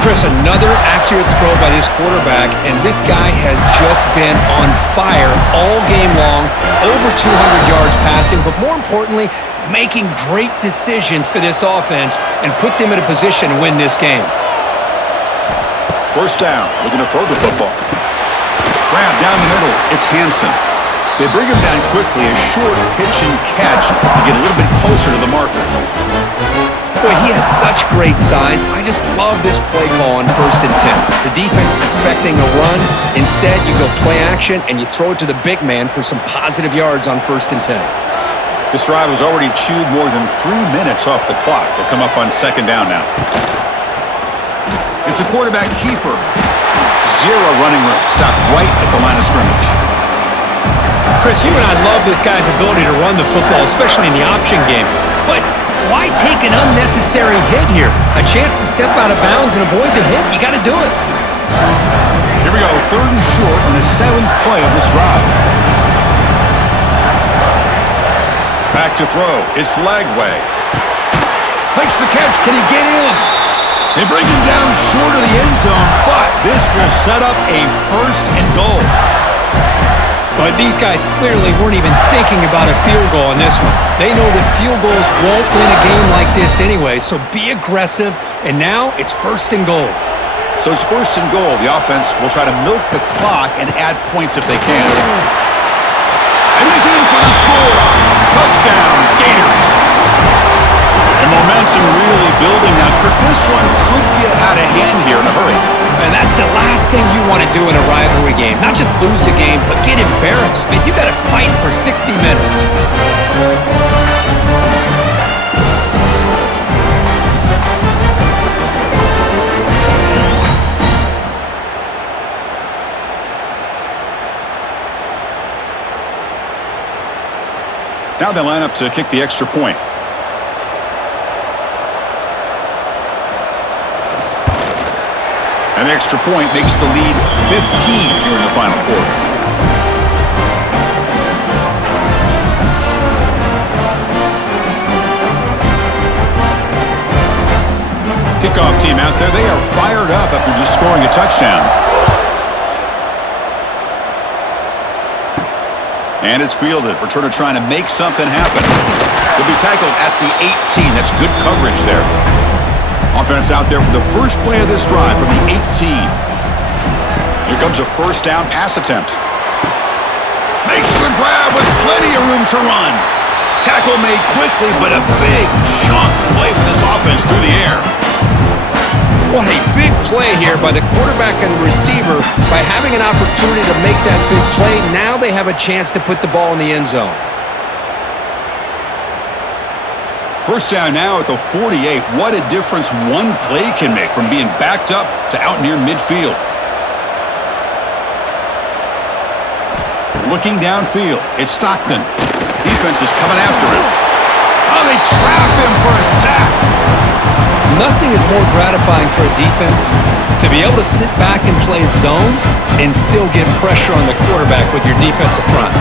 Chris, another accurate throw by this quarterback, and this guy has just been on fire all game long, over 200 yards passing, but more importantly, making great decisions for this offense and put them in a position to win this game. 1st down, looking to throw the football. Grab down the middle, it's Hansen. They bring him down quickly, a short pitch and catch to get a little bit closer to the marker. Boy, he has such great size. I just love this play call on 1st and 10. The defense is expecting a run. Instead, you go play action, and you throw it to the big man for some positive yards on 1st and 10. This drive has already chewed more than 3 minutes off the clock. They'll come up on 2nd down now. It's a quarterback keeper. 0 running room. Stopped right at the line of scrimmage. Chris, you and I love this guy's ability to run the football, especially in the option game. But why take an unnecessary hit here? A chance to step out of bounds and avoid the hit? You got to do it. Here we go, 3rd and short on the 7th play of this drive. Back to throw. It's Lagway. Makes the catch. Can he get in? They bring him down short of the end zone, but this will set up a 1st and goal. But these guys clearly weren't even thinking about a field goal on this one. They know that field goals won't win a game like this anyway, so be aggressive, and now it's 1st and goal. So it's 1st and goal. The offense will try to milk the clock and add points if they can. And he's in for the score. Touchdown, Gators. And momentum really building now. This one could get out of hand here in a hurry. And that's the last thing you want to do in a rivalry game. Not just lose the game, but get embarrassed. Man, you got to fight for 60 minutes. Now they line up to kick the extra point. An extra point makes the lead 15 here in the final quarter. Kickoff team out there. They are fired up after just scoring a touchdown. And it's fielded. Returner trying to make something happen. He'll be tackled at the 18. That's good coverage there. Offense out there for the first play of this drive from the 18. Here comes a 1st down pass attempt. Makes the grab with plenty of room to run. Tackle made quickly, but a big chunk play for this offense through the air. What a big play here by the quarterback and the receiver. By having an opportunity to make that big play, now they have a chance to put the ball in the end zone. 1st down now at the 48. What a difference one play can make from being backed up to out near midfield. Looking downfield, it's Stockton. Defense is coming after him. Oh, they trap him for a sack. Nothing is more gratifying for a defense to be able to sit back and play zone and still get pressure on the quarterback with your defensive front.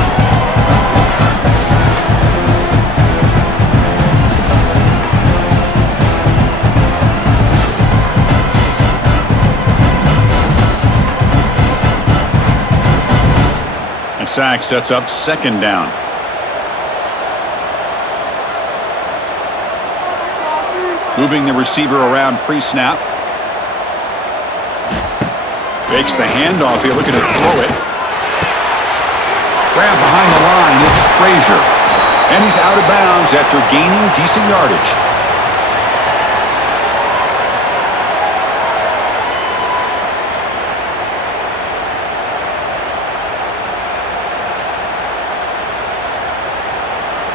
And sack sets up 2nd down. Moving the receiver around pre-snap. Fakes the handoff here, looking to throw it. Grab behind the line, it's Frazier. And he's out of bounds after gaining decent yardage.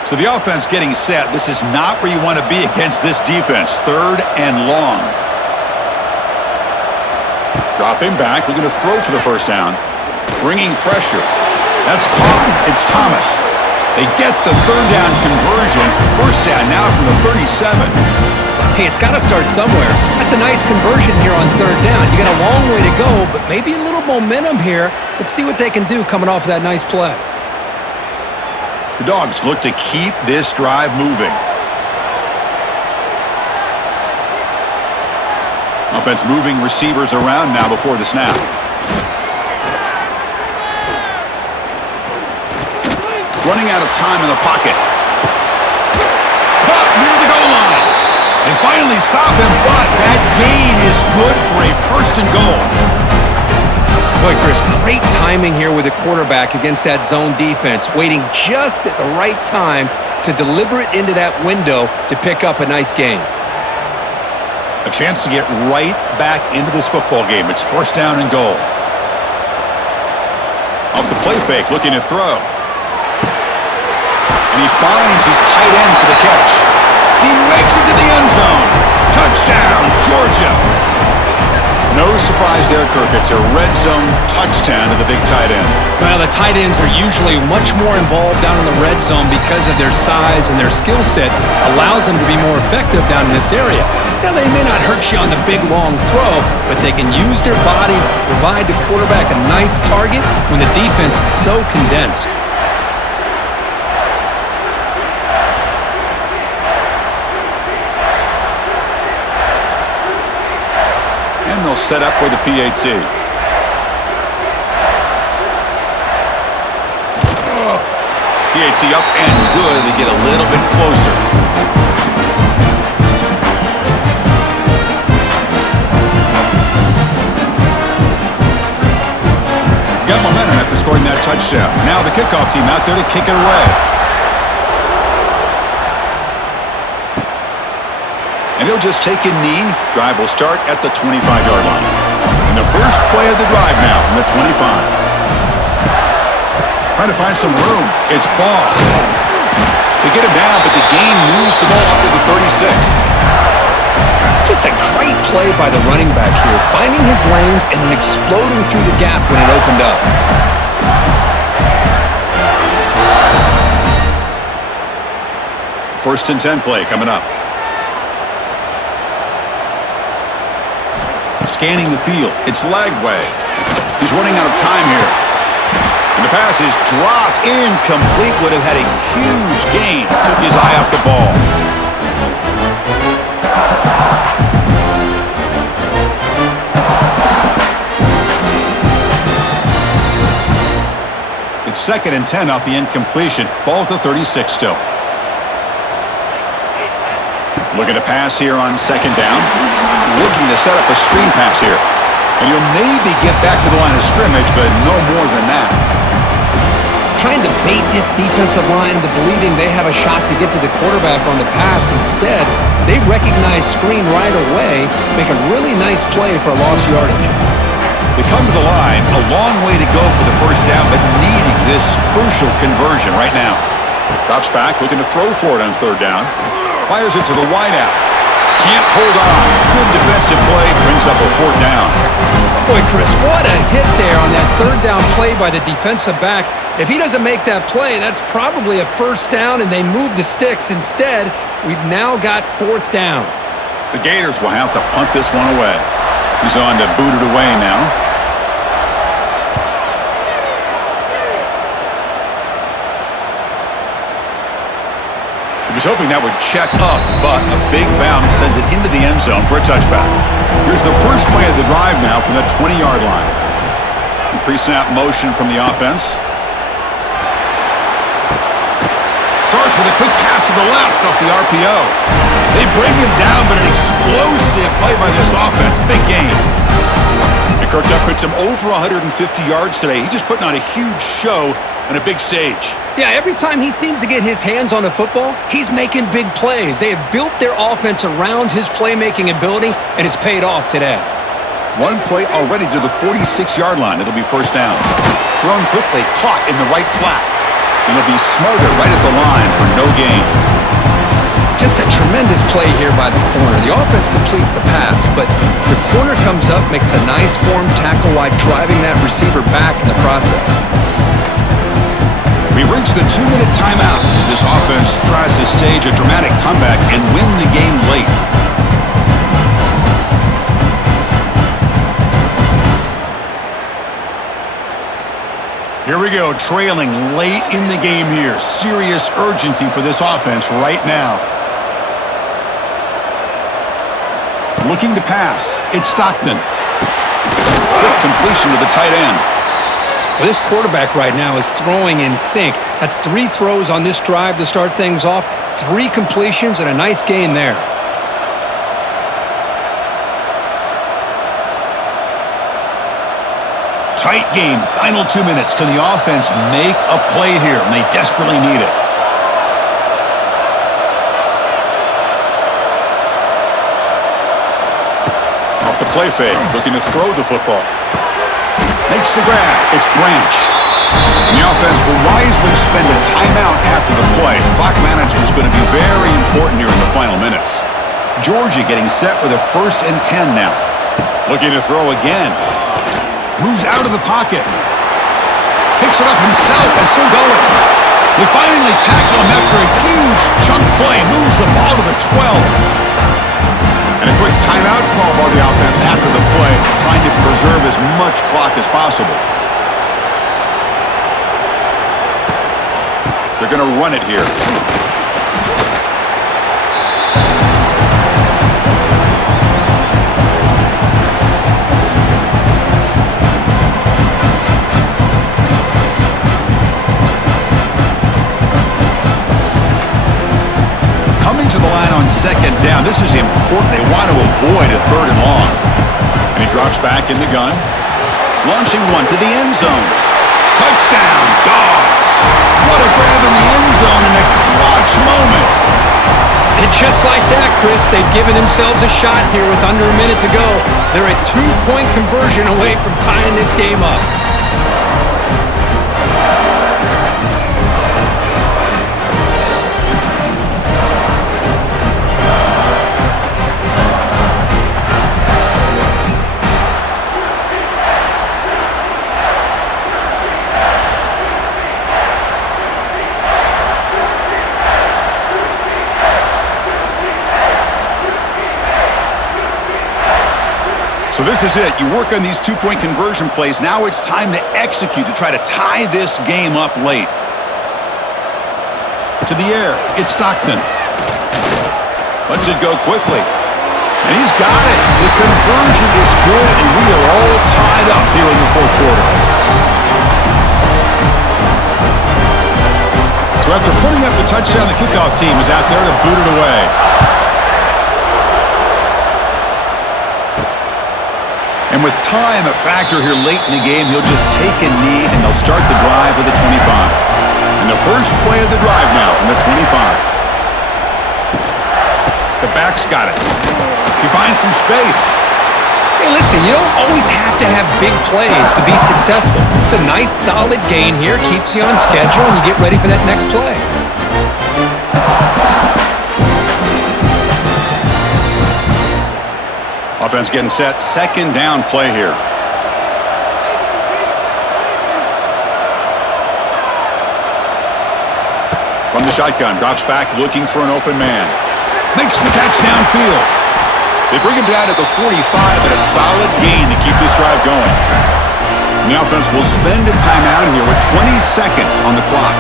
So the offense getting set. This is not where you want to be against this defense. 3rd and long. Dropping back, looking to throw for the 1st down. Bringing pressure. That's caught. It's Thomas. They get the 3rd down conversion. 1st down now from the 37. Hey, it's got to start somewhere. That's a nice conversion here on 3rd down. You got a long way to go, but maybe a little momentum here. Let's see what they can do coming off that nice play. The Dogs look to keep this drive moving. Offense moving receivers around now before the snap. Running out of time in the pocket. Caught near the goal line. They finally stop him, but that gain is good for a first and goal. Boy, Chris, great timing here with the quarterback against that zone defense, waiting just at the right time to deliver it into that window to pick up a nice gain. A chance to get right back into this football game. It's first down and goal. Off the play fake, looking to throw. And he finds his tight end for the catch. He makes it to the end zone. Touchdown, Georgia. No surprise there, Kirk. It's a red zone touchdown to the big tight end. Well, the tight ends are usually much more involved down in the red zone because of their size and their skill set allows them to be more effective down in this area. Now, they may not hurt you on the big, long throw, but they can use their bodies to provide the quarterback a nice target when the defense is so condensed. And they'll set up with the PAT. PAT up and good. They get a little bit closer. Got momentum after scoring that touchdown. Now the kickoff team out there to kick it away. And he'll just take a knee. Drive will start at the 25-yard line. And the first play of the drive now from the 25. Trying to find some room. It's Ball. They get him down, but the gain moves the ball up to the 36. Just a great play by the running back here, finding his lanes and then exploding through the gap when it opened up. First and 10 play coming up. Scanning the field. It's Lagway. He's running out of time here. And the pass is dropped. Incomplete. Would have had a huge gain. Took his eye off the ball. It's second and 10 off the incompletion. Ball to 36 still. Looking to pass here on second down. Looking to set up a screen pass here. And you'll maybe get back to the line of scrimmage, but no more than that. Trying to bait this defensive line into believing they have a shot to get to the quarterback on the pass. Instead, they recognize screen right away, make a really nice play for lost yardage. They come to the line, a long way to go for the first down, but needing this crucial conversion right now. Drops back, looking to throw for it on third down. Fires it to the wideout. Can't hold on. Good defensive play. Brings up a fourth down. Boy, Chris, what a hit there on that third down play by the defensive back. If he doesn't make that play, that's probably a first down, and they move the sticks. Instead, we've now got fourth down. The Gators will have to punt this one away. He's on to boot it away now. He was hoping that would check up, but a big bounce sends it into the end zone for a touchback. Here's the first play of the drive now from the 20-yard line. Pre-snap motion from the offense. Starts with a quick pass to the left off the RPO. They bring him down, but an explosive play by this offense. Big gain. And Kirk Duck puts him over 150 yards today. He's just putting on a huge show on a big stage. Yeah, every time he seems to get his hands on the football, he's making big plays. They have built their offense around his playmaking ability, and it's paid off today. One play already to the 46-yard line. It'll be first down. Thrown quickly, caught in the right flat. And it'll be smarter right at the line for no gain. Just a tremendous play here by the corner. The offense completes the pass, but the corner comes up, makes a nice form tackle while driving that receiver back in the process. We've reached the 2-minute timeout as this offense tries to stage a dramatic comeback and win the game late. Here we go, trailing late in the game here. Serious urgency for this offense right now. looking to pass. It's Stockton. Quick completion to the tight end. Well, this quarterback right now is throwing in sync. That's 3 throws on this drive to start things off, 3 completions, and a nice gain there. Tight game, final 2 minutes. Can the offense make a play here? And they desperately need it. Off the play fake, looking to throw the football. Makes the grab. It's Branch. And the offense will wisely spend a timeout after the play. Clock management is going to be very important here in the final minutes. Georgia getting set with a 1st and 10 now. Looking to throw again. Moves out of the pocket. Picks it up himself and still going. They finally tackle him after a huge chunk play. Moves the ball to the 12. And a quick timeout call by the offense after the play, trying to preserve as much clock as possible. They're going to run it here. Coming to the line on 2nd down. This is important. They want to avoid a 3rd and long. And he drops back in the gun. Launching one to the end zone. Touchdown, Dogs. What a grab in the end zone in a clutch moment. And just like that, Chris, they've given themselves a shot here with under a minute to go. They're a 2-point conversion away from tying this game up. So this is it. You work on these 2-point conversion plays. Now it's time to execute to try to tie this game up late. To the air. It's Stockton. Lets it go quickly. And he's got it. The conversion is good, and we are all tied up here in the 4th quarter. So after putting up the touchdown, the kickoff team is out there to boot it away. And with time a factor here late in the game, he'll just take a knee and they'll start the drive with the 25. And the first play of the drive now from the 25. The back's got it. He finds some space. Hey, listen, you don't always have to have big plays to be successful. It's a nice, solid gain here, keeps you on schedule, and you get ready for that next play. Offense getting set. 2nd down play here. From the shotgun, drops back looking for an open man. Makes the catch downfield. They bring him down at the 45, but a solid gain to keep this drive going. And the offense will spend a timeout here with 20 seconds on the clock.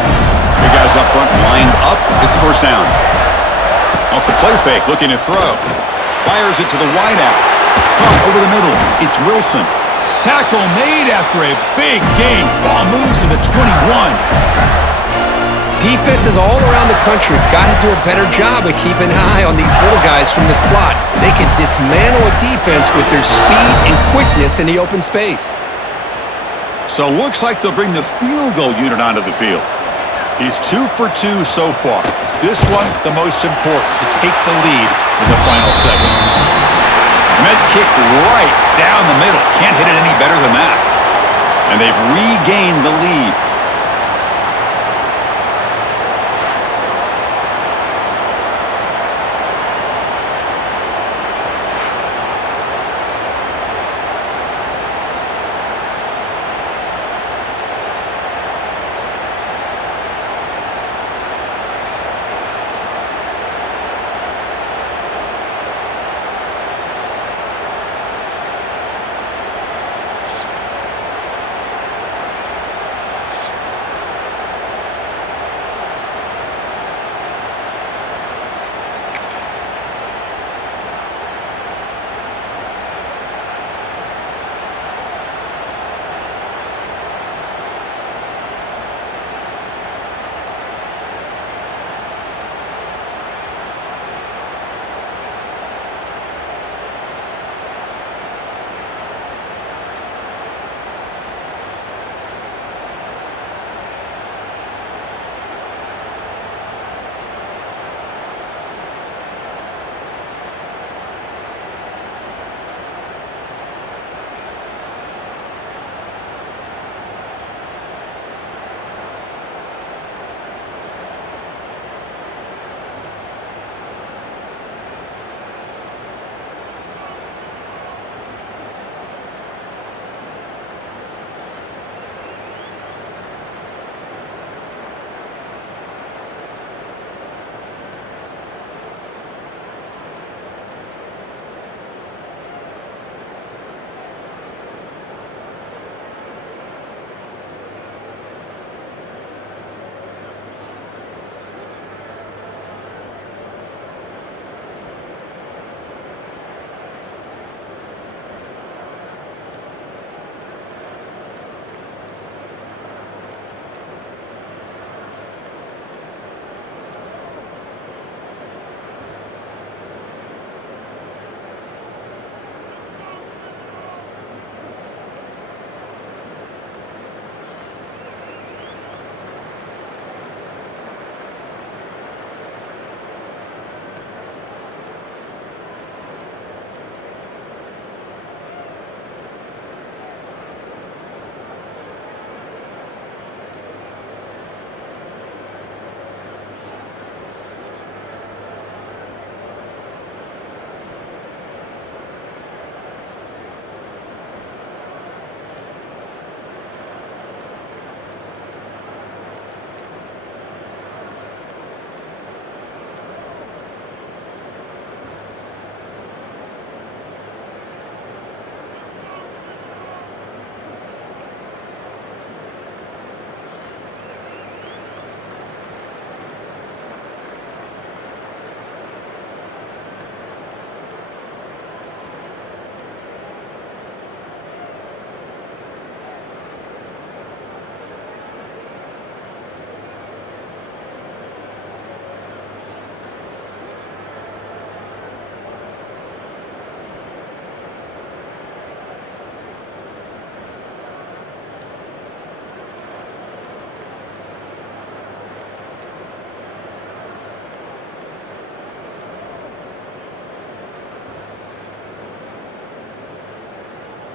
Big guys up front lined up. It's 1st down. Off the play fake, looking to throw. Fires it to the wideout. Caught over the middle. It's Wilson. Tackle made after a big gain. Ball moves to the 21. Defenses all around the country have got to do a better job of keeping an eye on these little guys from the slot. They can dismantle a defense with their speed and quickness in the open space. So looks like they'll bring the field goal unit onto the field. He's 2 for 2 so far. This one, the most important, to take the lead in the final seconds. Med kick right down the middle. Can't hit it any better than that. And they've regained the lead.